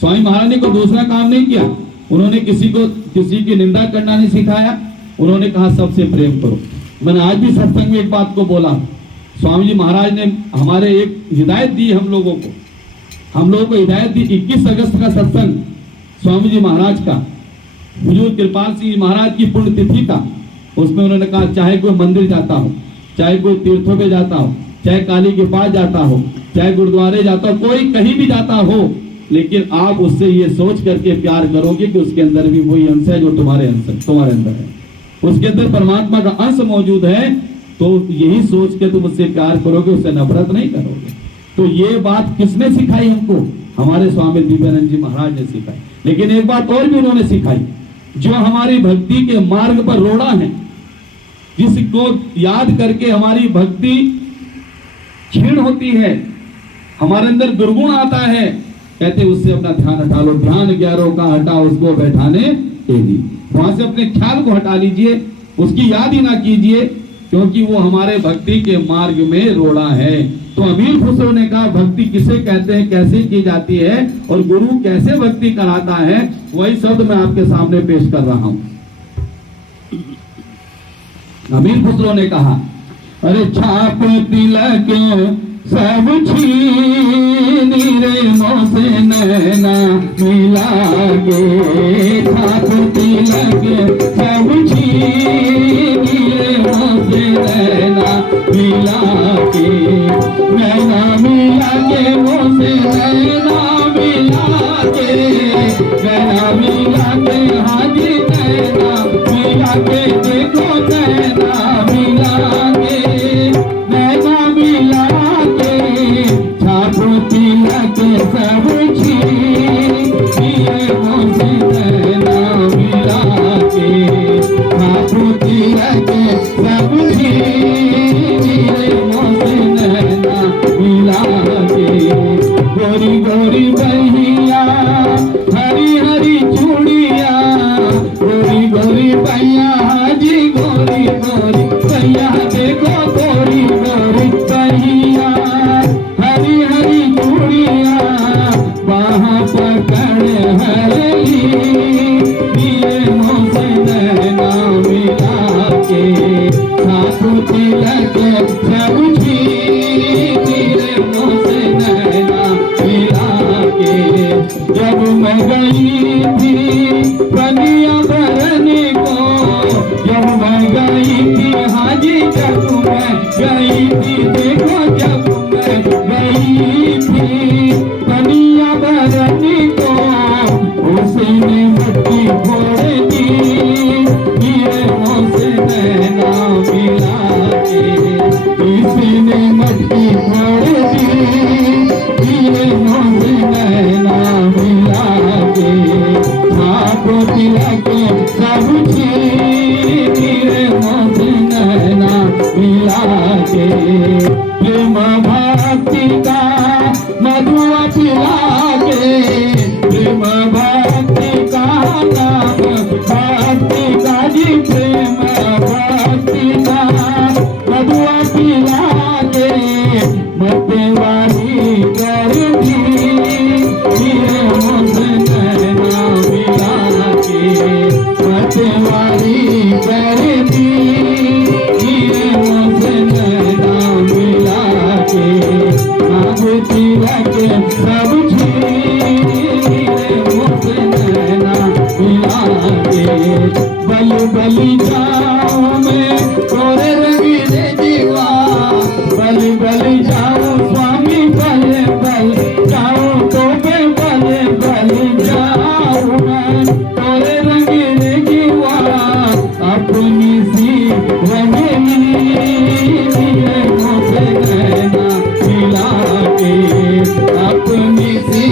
स्वामी महाराज ने कोई दूसरा काम नहीं किया। उन्होंने किसी की निंदा करना नहीं सिखाया। उन्होंने कहा सबसे प्रेम करो। मैंने आज भी सत्संग में एक बात को बोला, स्वामी जी महाराज ने हमारे एक हिदायत दी, हम लोगों को हिदायत दी। 21 अगस्त का सत्संग स्वामी जी महाराज का, हुजूर कृपाल सिंह महाराज की पुण्यतिथि का, उसमें उन्होंने कहा चाहे कोई मंदिर जाता हो, चाहे कोई तीर्थों पे जाता हो, चाहे काली के पास जाता हो, चाहे गुरुद्वारे जाता हो, कोई कहीं भी जाता हो, लेकिन आप उससे ये सोच करके प्यार करोगे कि उसके अंदर भी वही अंश है जो तुम्हारे अंदर है, उसके अंदर परमात्मा का अंश मौजूद है। तो यही सोच के तुम उससे प्यार करोगे, उससे नफरत नहीं करोगे। तो ये बात किसने सिखाई हमको? हमारे स्वामी दिव्यानंद जी महाराज ने सिखाई। लेकिन एक बात और भी उन्होंने सिखाई, जो हमारी भक्ति के मार्ग पर रोड़ा है, जिसको याद करके हमारी भक्ति क्षीण होती है, हमारे अंदर दुर्गुण आता है, कहते उससे अपना ध्यान हटा लो। ध्यान 11 का हटा उसको बैठाने के लिए, वहां से अपने ख्याल को हटा लीजिए, उसकी याद ही ना कीजिए, क्योंकि वो हमारे भक्ति के मार्ग में रोड़ा है। तो अमीर खुसरो ने कहा भक्ति किसे कहते हैं, कैसे की जाती है और गुरु कैसे भक्ति कराता है, वही शब्द मैं आपके सामने पेश कर रहा हूं। अमीर खुसरो ने कहा, अरे छाप तिलक सब छीनी रे मोसे नैना मिला के, छाप तिलक सब छीनी रे मोसे नैना मिला के, नैना मिला के मोसे नैना मिला के, नैना मिला के हाजी नैना मिला के, देखो नैना मिला के, नैना मिला के, छापो तिलक सब छीनिए मोसे नैना मिला के, छापो तिलक सब छीनिए गोरी बहिया हरी हरी चूड़िया, गोरी गोरी भैया जी गोरी गोरी भैया, देखो गोरी गोरी भैया हरी हरी चूड़िया, वहाँ पकड़ हरली दिए मुझसे नैना मिला के, ठाकुर तिलक सब तेरे मुझसे नैना मिला के। जब मैं गई थी कन्या भरने को, जब मैं गई थी हाजी, जब मैं गई थी देखो, जब मैं गई थी कन्या भरने को, उसने मट्टी फोड़ दी मेरे मुझसे नैना मिला के, इसने मट्टी फोड़ दी मेरे मुझसे नैना मिला के, ठाकुर तिलक सब मेरे मुझसे नैना मिला के। प्रेम भक्ति का मधुआ पिला के, प्रेम भक्ति का नाम भक्ति का जी, प्रेम भक्ति का मधुआ पिला के, मतवारी कर दी मेरे मुझसे नैना मिला के, मतवारी कर दी मेरे मुझसे नैना मिला के, ठाकुर तिलक सब मेरे मुझसे नैना मिला के। बलि बलि जाऊं मैं तोरे रंगीले जीवा, बलि बलि जाऊं स्वामी, बलि बलि जाऊं तो बलि बलि जाऊं मैं तोरे रंगीले जीवा, अपनी सी रंगीली मेरे मुझसे नैना मिला के, अपनी सी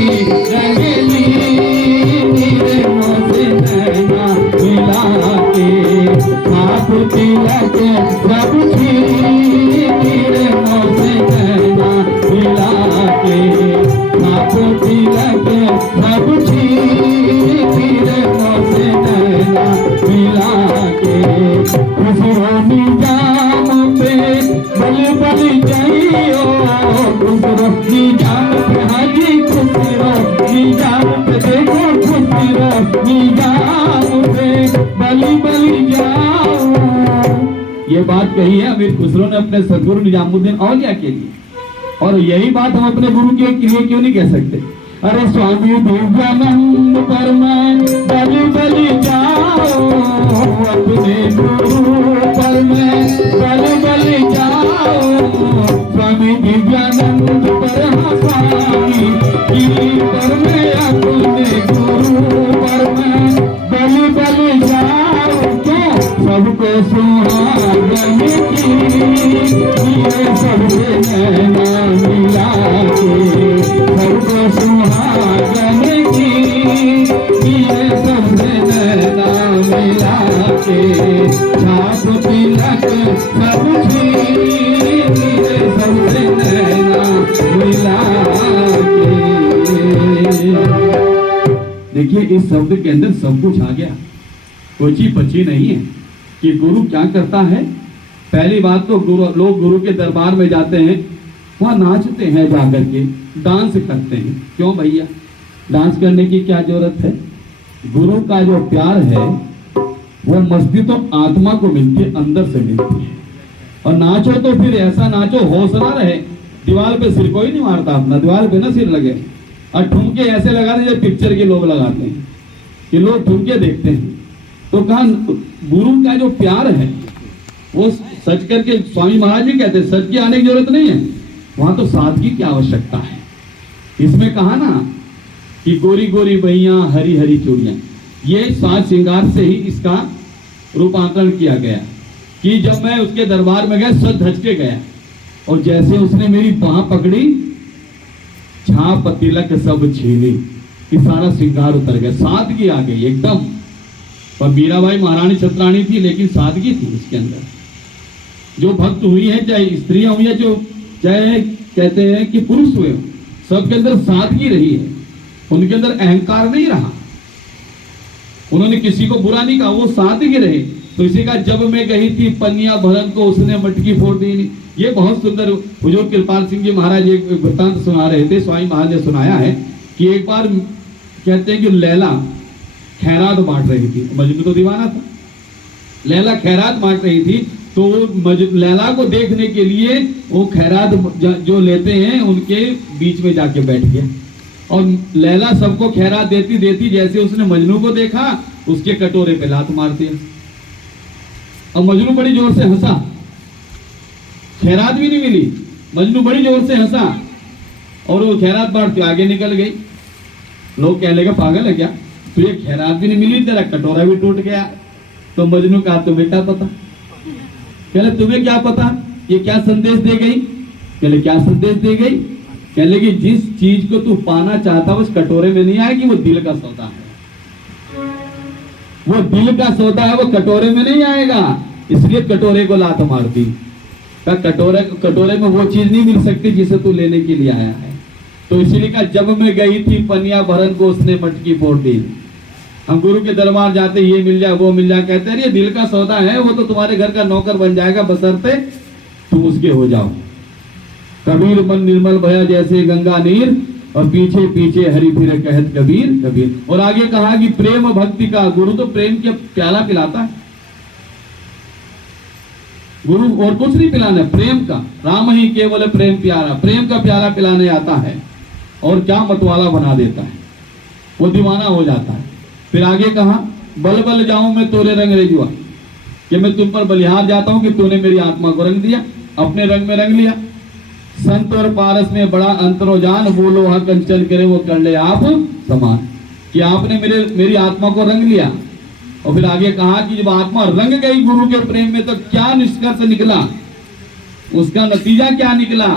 रंगीली मेरे मुझसे नैना मिला के, ठाकुर तिलक सब मेरे मुझसे नैना मिला के, ठाकुर तिलक सब मेरे मुझसे नैना मिला के। खुसरो निजाम पे बलि बलि जाइयो, खुसरो निजाम पे हाजी, खुसरो निजाम पे देखो, खुसरो निजाम पे बलि बलि जाओ। ये बात कही है अमीर खुसरो ने अपने सदगुरु निजामुद्दीन औलिया के लिए, और यही बात हम अपने गुरु के लिए क्यों नहीं कह सकते। अरे स्वामी दिव्यानंद पर मैं बलि बलि जाओ, अपने गुरु पर मैं बलि बलि जाओ, स्वामी दिव्यानंद पर स्वामी पर मैं अपने गुरु पर मैं बलि बलि जाओ, क्यों सबको सुहागन की सबसे नैना मिला के, सबको सुहागन की सबसे नैना मिला के, ठाकुर तिलक सब सबसे नैना मिला के। देखिए इस शब्द के अंदर सब कुछ आ गया, कोची पची नहीं है कि गुरु क्या करता है। पहली बात तो लोग गुरु के दरबार में जाते हैं, वहाँ नाचते हैं, जाकर के डांस करते हैं। क्यों भैया, डांस करने की क्या जरूरत है। गुरु का जो प्यार है वो मस्ती तो आत्मा को मिलती है, अंदर से मिलती है। और नाचो तो फिर ऐसा नाचो हौसला रहे, दीवार पे सिर कोई नहीं मारता अपना, दीवार पे ना सिर लगे और ठुमके ऐसे लगा दे जैसे पिक्चर के लोग लगाते हैं कि लोग ठुमके देखते हैं। तो कहा गुरु का जो प्यार है वो सच करके स्वामी महाराज भी कहते हैं सच की आने की जरूरत नहीं है, वहां तो सादगी की आवश्यकता है। इसमें कहा ना कि गोरी गोरी बहिया हरी हरी चूड़ियां, ये साज श्रृंगार से ही इसका रूपांतरण किया गया कि जब मैं उसके दरबार में गया सच धज के गया और जैसे उसने मेरी बाह पकड़ी छाप तिलक सब छीनी, कि सारा श्रृंगार उतर गया, सादगी आ गई एकदम। और मीराबाई महारानी छत्राणी थी लेकिन सादगी थी उसके अंदर। जो भक्त हुई है चाहे स्त्रियां हुई है, जो चाहे कहते हैं कि पुरुष हुए, सबके अंदर सादगी रही है, उनके अंदर अहंकार नहीं रहा, उन्होंने किसी को बुरा नहीं कहा, वो सादगी रहे। तो इसी का जब मैं गई थी पनिया भरन को उसने मटकी फोड़ दी नहीं। ये बहुत सुंदर हुजूर कृपाल सिंह जी महाराज एक वृत्तांत सुना रहे थे, स्वामी महाराज ने सुनाया है कि एक बार कहते हैं कि लैला खैरात बांट रही थी, मजनू तो दीवाना था, लैला खैरात बांट रही थी, तो लैला को देखने के लिए वो खैरात जो लेते हैं उनके बीच में जाके बैठ गया, और लैला सबको खैरात देती देती जैसे उसने मजनू को देखा उसके कटोरे पे लात मार दिया, और मजनू बड़ी जोर से हंसा, खैरात भी नहीं मिली, मजनू बड़ी जोर से हंसा और वो खैरात बांट के आगे निकल गई। लोग कहने लगे पागल है क्या, तुझे खैरात भी नहीं मिली, तेरा कटोरा भी टूट गया। तो मजनू कहा तुम्हें क्या पता, कहले तुम्हें क्या पता ये क्या संदेश दे गई, कहले क्या संदेश दे गई, कहले कि जिस चीज को तू पाना चाहता उस कटोरे में नहीं आएगी, वो दिल का सौदा है, वो दिल का सौदा है, वो कटोरे में नहीं आएगा, इसलिए कटोरे को लात मार दी। कटोरे में वो चीज नहीं मिल सकती जिसे तू लेने के लिए आया है। तो इसीलिए कहा जब मैं गई थी पनिया भरन को उसने मटकी फोड़ दी। हम गुरु के दरबार जाते ये मिल जाए वो मिल जाए, कहते हैं ये दिल का सौदा है, वो तो तुम्हारे घर का नौकर बन जाएगा बशर्ते तुम उसके हो जाओ। कबीर मन निर्मल भया जैसे गंगा नीर, और पीछे पीछे हरि फिर कहत कबीर कबीर। और आगे कहा कि प्रेम भक्ति का, गुरु तो प्रेम के प्याला पिलाता है, गुरु और कुछ नहीं पिलाना, प्रेम का, राम ही केवल प्रेम प्यारा, प्रेम का प्याला पिलाने आता है और क्या मतवाला बना देता है, वो दीवाना हो जाता है। फिर आगे कहा बल बल जाऊं मैं तोरे रंग रेजुआ, कि मैं तुम पर बलिहार जाता हूं कि तूने मेरी आत्मा को रंग दिया, अपने रंग में रंग लिया। संत और पारस में बड़ा अंतरो जान, बोलो हाँ कंचन करे वो कर ले आप समान, कि आपने मेरी आत्मा को रंग लिया। और फिर आगे कहा कि जब आत्मा रंग गई गुरु के प्रेम में तो क्या निष्कर्ष निकला, उसका नतीजा क्या निकला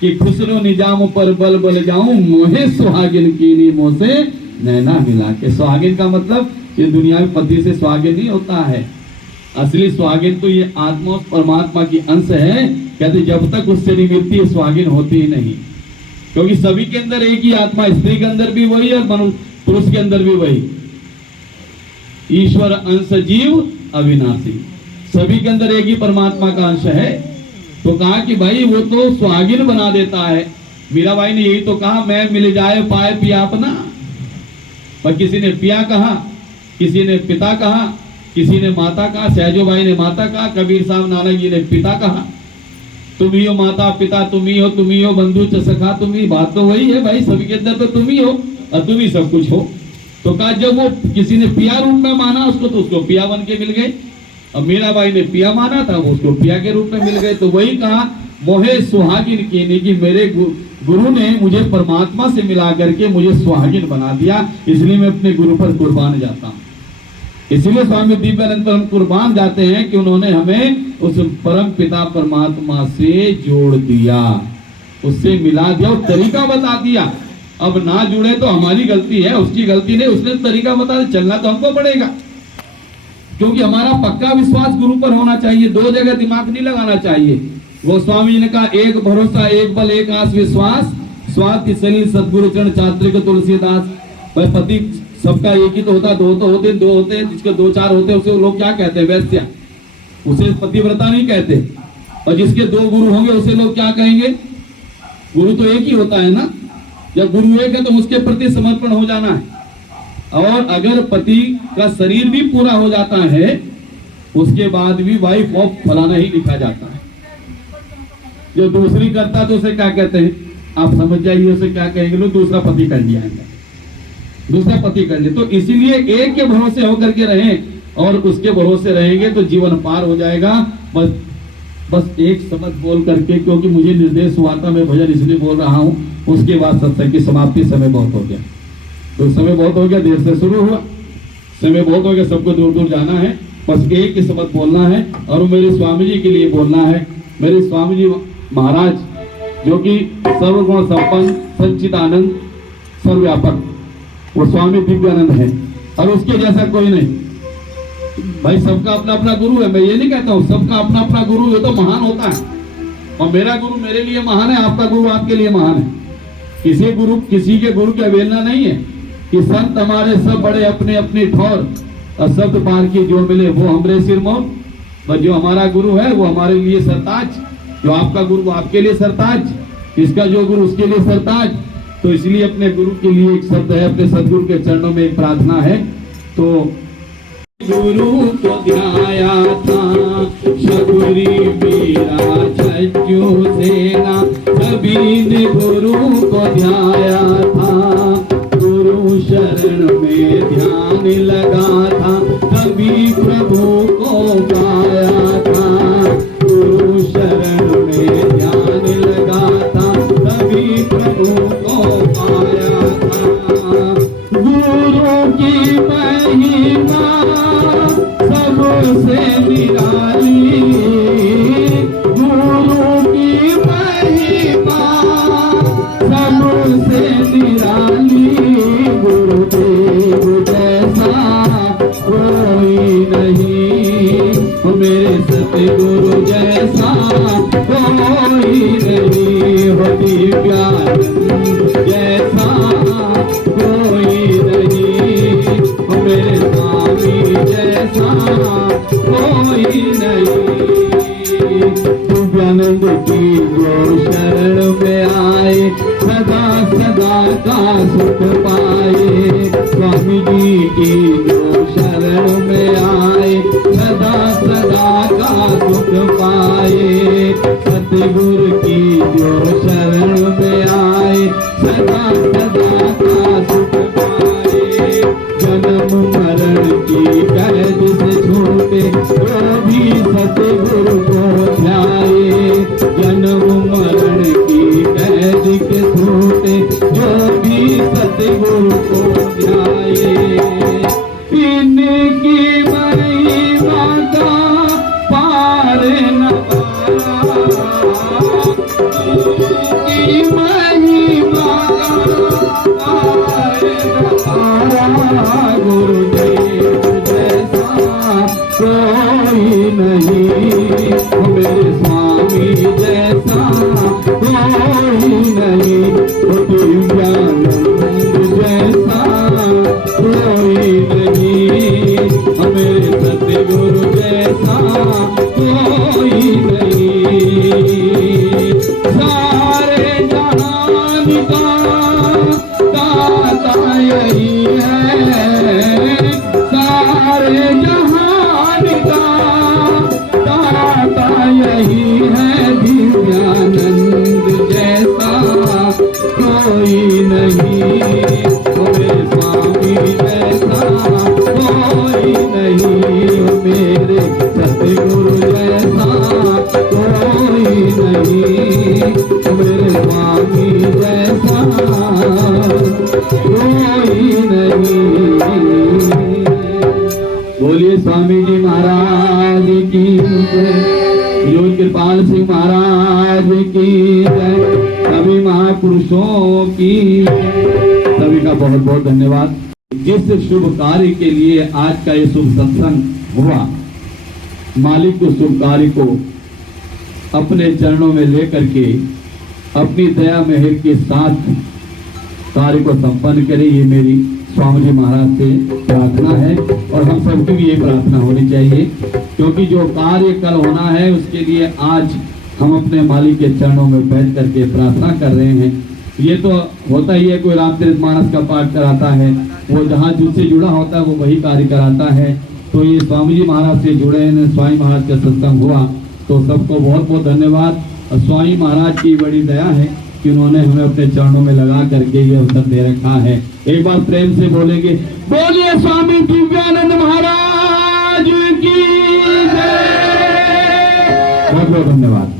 कि खुसरो निजाम पर बल बल जाऊं, मोहे सुहागिन कीनी मोह से नैना मिला के। सुहागिन का मतलब ये दुनिया में पति से सुहागिन नहीं होता है, असली सुहागिन तो ये आत्मा परमात्मा की अंश है। कहते जब तक उससे नहीं मिलती है सुहागिन होती ही नहीं, क्योंकि सभी के अंदर एक ही आत्मा, स्त्री के अंदर भी वही और पुरुष के अंदर भी वही, ईश्वर अंश जीव अविनाशी, सभी के अंदर एक ही परमात्मा का अंश है। तो कहा कि भाई वो तो सुहागिन बना देता है। मीराबाई ने यही तो कहा मैं मिल जाए पाए पिया अपना, पर किसी ने पिया कहा, किसी ने पिता कहा, किसी ने माता कहा, सहजोबाई ने माता कहा, कबीर साहब नानक जी ने पिता कहा। तुम ही हो माता पिता, तुम ही हो बंधु सखा, तुम ही, बात तो वही है भाई, सभी के अंदर तो तुम ही हो और तुम ही सब कुछ हो। तो कहा जब वो किसी ने पिया रूप में माना उसको तो उसको पिया बन के मिल गए, और मीराबाई ने पिया माना था वो उसको पिया के रूप में मिल गए। तो वही कहा मोहे सुहागिन कीनी, कि मेरे गुरु ने मुझे परमात्मा से मिला करके मुझे सुहागिन बना दिया, इसलिए मैं अपने गुरु पर कुर्बान जाता हूँ। इसीलिए स्वामी दिव्यानंद पर हम कुर्बान जाते हैं कि उन्होंने हमें उस परम पिता परमात्मा से जोड़ दिया, उससे मिला दिया और तरीका बता दिया। अब ना जुड़े तो हमारी गलती है, उसकी गलती नहीं, उसने तरीका बता दिया, चलना तो हमको पड़ेगा, क्योंकि हमारा पक्का विश्वास गुरु पर होना चाहिए, दो जगह दिमाग नहीं लगाना चाहिए। वो स्वामी जी ने कहा एक भरोसा एक बल एक आस विश्वास, स्वाति सलील सदगुरु चरण चात्रिक तुलसीदास। भाई पति सबका एक ही तो होता, दो तो होते, दो होते हैं, जिसके दो चार होते हैं उसे लोग क्या कहते हैं, वैश्या, उसे पतिव्रता नहीं कहते। और जिसके दो गुरु होंगे उसे लोग क्या कहेंगे, गुरु तो एक ही होता है ना, जब गुरु एक है तो उसके प्रति समर्पण हो जाना है। और अगर पति का शरीर भी पूरा हो जाता है उसके बाद भी वाइफ ऑफ फलाना ही लिखा जाता है। जो दूसरी करता तो उसे क्या कहते हैं, आप समझ जाइए उसे क्या कहेंगे, लोग दूसरा पति कर लिया है, दूसरा पति कर ले। तो इसीलिए एक के भरोसे होकर के रहें, और उसके भरोसे रहेंगे तो जीवन पार हो जाएगा। बस एक शब्द बोल करके, क्योंकि मुझे निर्देश हुआ था, मैं भजन इसलिए बोल रहा हूँ, उसके बाद सत्संग की समाप्ति, समय बहुत हो गया, तो समय बहुत हो गया, देर से शुरू हुआ, समय बहुत हो गया, सबको दूर दूर जाना है, बस एक ही शब्द बोलना है और मेरे स्वामी जी के लिए बोलना है। मेरे स्वामी जी महाराज जो कि सर्वगुण संपन्न सच्चिदानंद सर्वव्यापक, वो स्वामी दिव्यानंद है और उसके जैसा कोई नहीं। भाई सबका अपना अपना गुरु है, मैं ये नहीं कहता हूँ, सबका अपना अपना गुरु है तो महान होता है, और मेरा गुरु मेरे लिए महान है, आपका गुरु आपके लिए महान है। किसी के गुरु की अवहेलना नहीं है कि संत हमारे सब बड़े अपने अपने ठौर और शब्द पार की जो मिले वो हमरे सिर मोर। पर जो हमारा गुरु है वो हमारे लिए सरताज, जो आपका गुरु वो आपके लिए सरताज, इसका जो गुरु उसके लिए सरताज। तो इसलिए अपने गुरु के लिए एक शब्द है, अपने सदगुरु के चरणों में एक प्रार्थना है। तो गुरु को ध्याया था शबरी मीरा छज्जू सेना, सभी ने गुरु को ध्याया था, गुरु शरण में ध्यान लगा था, कभी प्रभु को पाया था, गुरु शरण में ध्यान लगा था, कभी प्रभु को पाया था। गुरु की महिमा सबसे निराली, गुरु की महिमा सबसे निराली, गुरुदेव जैसा कोई नहीं, मेरे सतगुरु जैसा कोई नहीं, हो दिव्यानंद जैसा कोई नहीं, मेरे स्वामी जैसा कोई नहीं। दिव्यानंद की जो शरण में आए सदा सदा का सुख पाए, स्वामी जी की जो शरण में आए सदा सदा का सुख पाए, सतगुरु की जो शरण में आए सदा सदा का सुख पाए, जन्म मरण की कैद से छूटे जो भी सतगुरु को ध्याए, जन्म मरण की कैद के छूटे जो भी सतगुरु को ध्याए, इनकी महिमा का पार न पारा, इनकी महिमा का पार न पारा, गुरुदेव जैसा कोई नहीं, मेरे स्वामी जैसा कोई नहीं, दिव्यानंद जैसा कोई नहीं, मेरे सतगुरु जैसा कोई नहीं। सारे जहान का दाता यही है, सारे जहान का दाता यही है, दिव्यानंद जैसा कोई नहीं, मेरे स्वामी जैसा कोई नहीं, मेरे सतगुरु जैसा कोई नहीं, मेरे स्वामी जैसा कोई नहीं। बोलिए स्वामी जी महाराज की जय, योग कृपाल सिंह महाराज की जय, सभी महापुरुषों की सभी का बहुत बहुत धन्यवाद। जिस शुभ कार्य के लिए आज का ये शुभ सत्संग हुआ, मालिक को शुभ कार्य को अपने चरणों में लेकर के अपनी दया मेहर के साथ कार्य को संपन्न करे, ये मेरी स्वामी जी महाराज से प्रार्थना है और हम सबकी भी ये प्रार्थना होनी चाहिए, क्योंकि जो कार्य कल होना है उसके लिए आज हम अपने मालिक के चरणों में बैठ करके प्रार्थना कर रहे हैं। ये तो होता ही है, कोई रामचरितमानस का पाठ कराता है, वो जहाँ जिससे जुड़ा होता है वो वही कार्य कराता है। तो ये स्वामी जी महाराज से जुड़े हैं, स्वामी महाराज का सत्संग हुआ, तो सबको बहुत बहुत धन्यवाद। और स्वामी महाराज की बड़ी दया है कि उन्होंने हमें अपने चरणों में लगा करके ये अवसर दे रखा है। एक बार प्रेम से बोलेंगे, बोलिए स्वामी दिव्यानंद महाराज की जय। बहुत बहुत धन्यवाद।